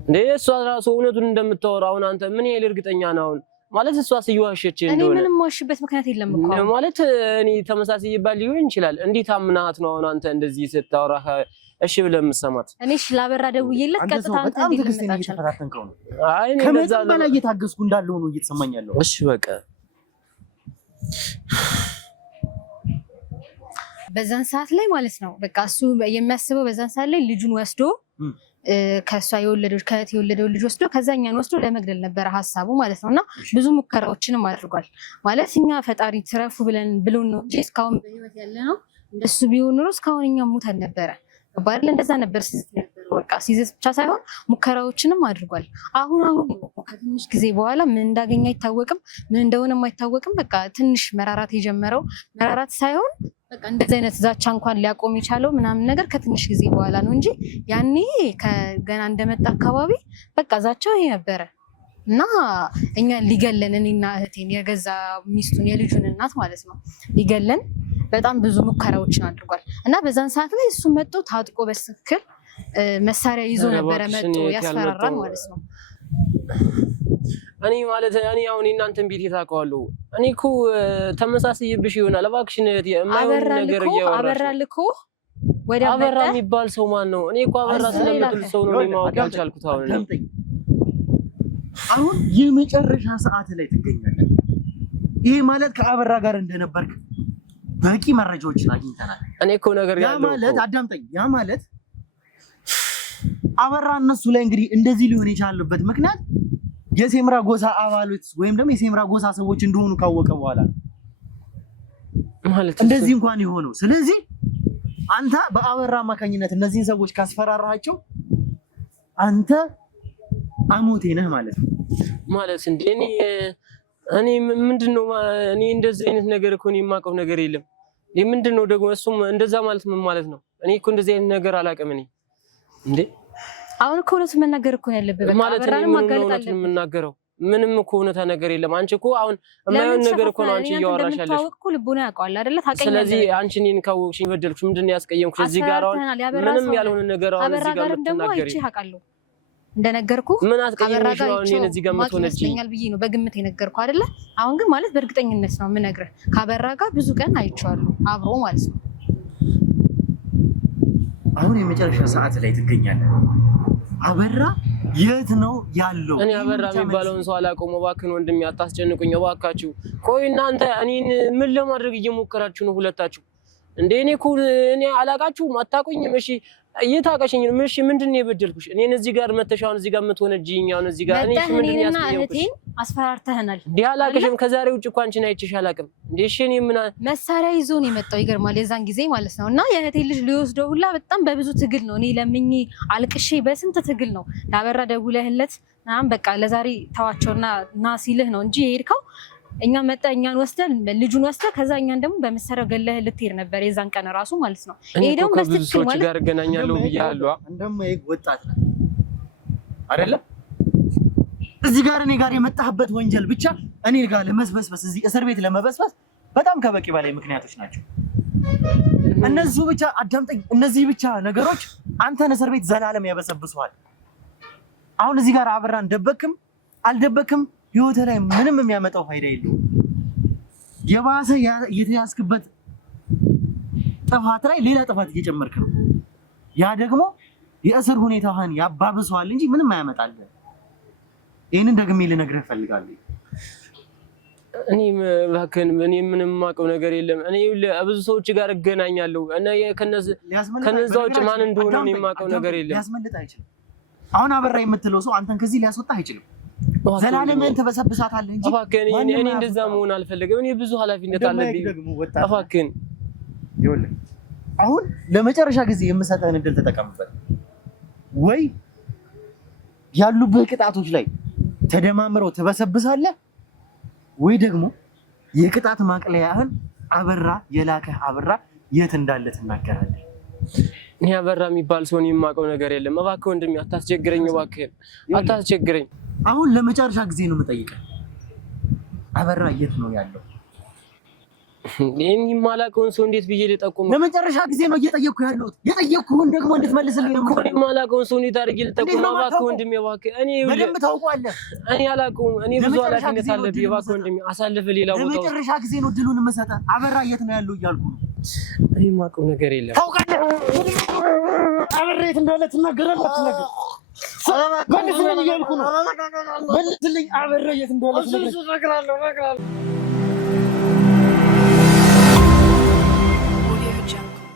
እንዴ እሷ ራሱ እውነቱን እንደምታወራ አሁን አንተ ምን ያህል እርግጠኛ ነህ? አሁን ማለት እሷ ሲዋሸች እንደሆነ እኔ ምንም ዋሽበት ምክንያት የለም እኮ ማለት እኔ ተመሳስይባል ሊሆን ይችላል። እንዴት አምናሃት ነው አሁን አንተ እንደዚህ ስታወራ እሺ ብለህ የምትሰማት? እኔ እሺ ላበራ ደውዬለት ቀጥታ አንተ እንዴት ልመጣቻለህ? አይ እኔ ከዛ በላይ እየታገስኩ እንዳለው ነው እየተሰማኝ ያለው። እሺ በቃ በዛን ሰዓት ላይ ማለት ነው በቃ እሱ የሚያስበው በዛን ሰዓት ላይ ልጁን ወስዶ ከሷ የወለደው ልጅ ወስዶ ከዛኛን ወስዶ ለመግደል ነበረ ሀሳቡ ማለት ነው። እና ብዙ ሙከራዎችንም አድርጓል ማለት እኛ ፈጣሪ ትረፉ ብሎን ነው እንጂ እስካሁን በህይወት ያለ ነው። እንደሱ ቢሆን ኖሮ እስካሁን እኛ ሙተን ነበረ። ባለ እንደዛ ነበር በቃ ሲዝት ብቻ ሳይሆን ሙከራዎችንም አድርጓል። አሁን ከትንሽ ጊዜ በኋላ ምን እንዳገኘ አይታወቅም፣ ምን እንደሆነም አይታወቅም። በቃ ትንሽ መራራት የጀመረው መራራት ሳይሆን በቃ እንደዚህ አይነት ዛቻ እንኳን ሊያቆም የቻለው ምናምን ነገር ከትንሽ ጊዜ በኋላ ነው እንጂ ያኔ ከገና እንደመጣ አካባቢ በቃ ዛቻው ይሄ ነበረ። እና እኛ ሊገለን እኔና እህቴን የገዛ ሚስቱን የልጁን እናት ማለት ነው ሊገለን በጣም ብዙ ሙከራዎችን አድርጓል። እና በዛን ሰዓት ላይ እሱ መጥቶ ታጥቆ በትክክል መሳሪያ ይዞ ነበረ መጥቶ ያስፈራራል ማለት ነው። እኔ ማለት እኔ አሁን እናንተን ቤት የታውቀዋለሁ። እኔ እኮ ተመሳስይብሽ ይሆናል። እባክሽን የማይሆን ነገር እያወራሽ አበራ ልኮ ወደ አበራ የሚባል ሰው ማን ነው? እኔ እኮ አበራ ስለምትል ሰው ነው ማወቅ ያልቻልኩት። አሁን የመጨረሻ ሰዓት ላይ ትገኛለህ። ይሄ ማለት ከአበራ ጋር እንደነበርክ በቂ መረጃዎችን አግኝተናል። እኔ እኮ ነገር ያለው ያ ማለት አዳምጠኝ፣ ያ ማለት አበራ እነሱ ላይ እንግዲህ እንደዚህ ሊሆን የቻለበት ምክንያት የሴምራ ጎሳ አባሎች ወይም ደግሞ የሴምራ ጎሳ ሰዎች እንደሆኑ ካወቀ በኋላ ማለት እንደዚህ እንኳን የሆነው። ስለዚህ አንተ በአበራ አማካኝነት እነዚህን ሰዎች ካስፈራራቸው አንተ አሞቴ ነህ ማለት ነው። ማለት እንዴ እኔ ምንድነው እኔ እንደዚህ አይነት ነገር እኮ የማውቀው ነገር የለም። ምንድነው ደግሞ እሱም እንደዛ ማለት ምን ማለት ነው? እኔ እኮ እንደዚህ አይነት ነገር አላውቅም። እኔ እንዴ አሁን እኮ እውነቱን መናገር እኮ ነው ያለብህ። በቃ አበራንም ማጋለጥ አለብህ። የምናገረው ምንም እኮ እውነታ ነገር የለም። አንቺ እኮ አሁን የማይሆን ነገር እኮ ነው አንቺ እያወራሽ ያለሽ። ታውቅ እኮ ልቦና ያውቀዋል አይደለ? ታውቀኛለህ። ስለዚህ አንቺ እኔን ካወቅሽኝ በደልኩሽ ምንድነው ያስቀየምኩሽ? እዚህ ጋር አሁን ምንም ያልሆነ ነገር አሁን እዚህ ጋር ምትናገሪ አይቼ አውቃለሁ። እንደነገርኩ ምን አስቀየምሽ ነው እኔን እዚህ ጋር ምትሆነጂ? ይመስለኛል ብዬ ነው በግምት የነገርኩ አይደለ? አሁን ግን ማለት በእርግጠኝነት ነው የምነግርህ። ካበራ ጋር ብዙ ቀን አይቼዋለሁ አብሮ ማለት ነው። አሁን የመጨረሻ ሰዓት ላይ ትገኛለህ። አበራ የት ነው ያለው? እኔ አበራ የሚባለውን ሰው አላውቀውም። እባክህን ወንድሜ አታስጨንቁኝ እባካችሁ። ቆይ እናንተ እኔን ምን ለማድረግ እየሞከራችሁ ነው ሁለታችሁ? እንደ እኔ አላውቃችሁም፣ አታውቁኝም። እሺ እየታቀሽኝ ነው። እሺ ምንድነው የበደልኩሽ? እኔን እዚህ ጋር መተሻውን እዚህ ጋር የምትሆነጂኝ አሁን እዚህ ጋር እኔ ምንድነው ያስቀየምኩሽ? አስፈራርተህናል። ዲያላቅሽም ከዛሬ ውጭ እኮ አንቺን አይቼሽ አላውቅም። እንዴ እሺ እኔ ምን መሳሪያ ይዞ ነው የመጣው። ይገርማል። የዛን ጊዜ ማለት ነው። እና የእህቴን ልጅ ሊወስደው ሁላ በጣም በብዙ ትግል ነው። እኔ ለምኜ አልቅሼ በስንት ትግል ነው ላበራ ደውለህለት ምናምን በቃ ለዛሬ ተዋቸውና ና ሲልህ ነው እንጂ የሄድከው እኛ መጣ እኛን ወስደን ልጁን ወስደ ከዛ እኛን ደግሞ በመሰረው ገለህ ልትሄድ ነበር የዛን ቀን ራሱ ማለት ነው። ይሄ ደግሞ ከብዙ ሰዎች ጋር ገናኛለሁ ብያለሁ። እንደማይግ ወጣት ነው አይደለ? እዚህ ጋር እኔ ጋር የመጣህበት ወንጀል ብቻ እኔ ጋር ለመስበስበስ እዚህ እስር ቤት ለመበስበስ በጣም ከበቂ በላይ ምክንያቶች ናቸው። እነዚህ ብቻ አዳምጠኝ፣ እነዚህ ብቻ ነገሮች አንተን እስር ቤት ዘላለም ያበሰብሱሃል። አሁን እዚህ ጋር አበራን ደበክም አልደበክም ህይወት ላይ ምንም የሚያመጣው ፋይዳ የለውም። የባሰ የተያዝክበት ጥፋት ላይ ሌላ ጥፋት እየጨመርክ ነው። ያ ደግሞ የእስር ሁኔታህን ያባብሰዋል እንጂ ምንም አያመጣልህ። ይሄንን ደግሜ ልነግርህ እፈልጋለሁ። እኔ ምንም የማውቀው ነገር የለም። እኔ ብዙ ሰዎች ጋር እገናኛለሁ እና ከነዛ ውጭ ማን እንደሆነ እኔ የማውቀው ነገር የለም። ሊያስመልጥ አይችልም። አሁን አበራ የምትለው ሰው አንተን ከዚህ ሊያስወጣ አይችልም። ዘላለምን ተበሰብሳታለህ እንጂ እባክህ እኔ እንደዛ መሆን አልፈልግም። እኔ ብዙ ኃላፊነት አለብኝ። እባክህ ይኸውልህ አሁን ለመጨረሻ ጊዜ የምሰጠህን እድል ተጠቀምበት። ወይ ያሉብህ ቅጣቶች ላይ ተደማምረው ትበሰብሳለህ፣ ወይ ደግሞ የቅጣት ማቅለያህን አበራ የላከህ አበራ የት እንዳለ ትናገራለህ። እኔ አበራ የሚባል ሰው የማውቀው ነገር የለም። እባክህ ወንድሜ አታስቸግረኝ፣ እባክህ አታስቸግረኝ። አሁን ለመጨረሻ ጊዜ ነው የምጠይቀህ፣ አበራ የት ነው ያለው? እኔ የማላውቀውን ሰው እንዴት ብዬ ልጠቁም? ለመጨረሻ ጊዜ ነው እየጠየቅኩህ ያለሁት። የጠየቅኩህን ደግሞ እንድትመልስልኝ ነው። እኔ የማላውቀውን ሰው እንዴት አድርጌ ልጠቁም? እባክህ ወንድሜ እባክህ። እኔ በደንብ ታውቀዋለህ። እኔ አላውቀውም። እኔ ብዙ ኃላፊነት አለብኝ። እባክህ ወንድሜ አሳልፈህ ሌላ ቦታ። ለመጨረሻ ጊዜ ነው ድሉን የምሰጠህ። አበራ የት ነው ያለው እያልኩ ነው። እኔ የማውቀው ነገር የለም። ታውቃለህ? አበራ የት እንዳለ ትናገራለህ አትናገር? መልስልኝ እያልኩ ነው። መልስልኝ። አበራ የት እንዳለ ትናገራለህ?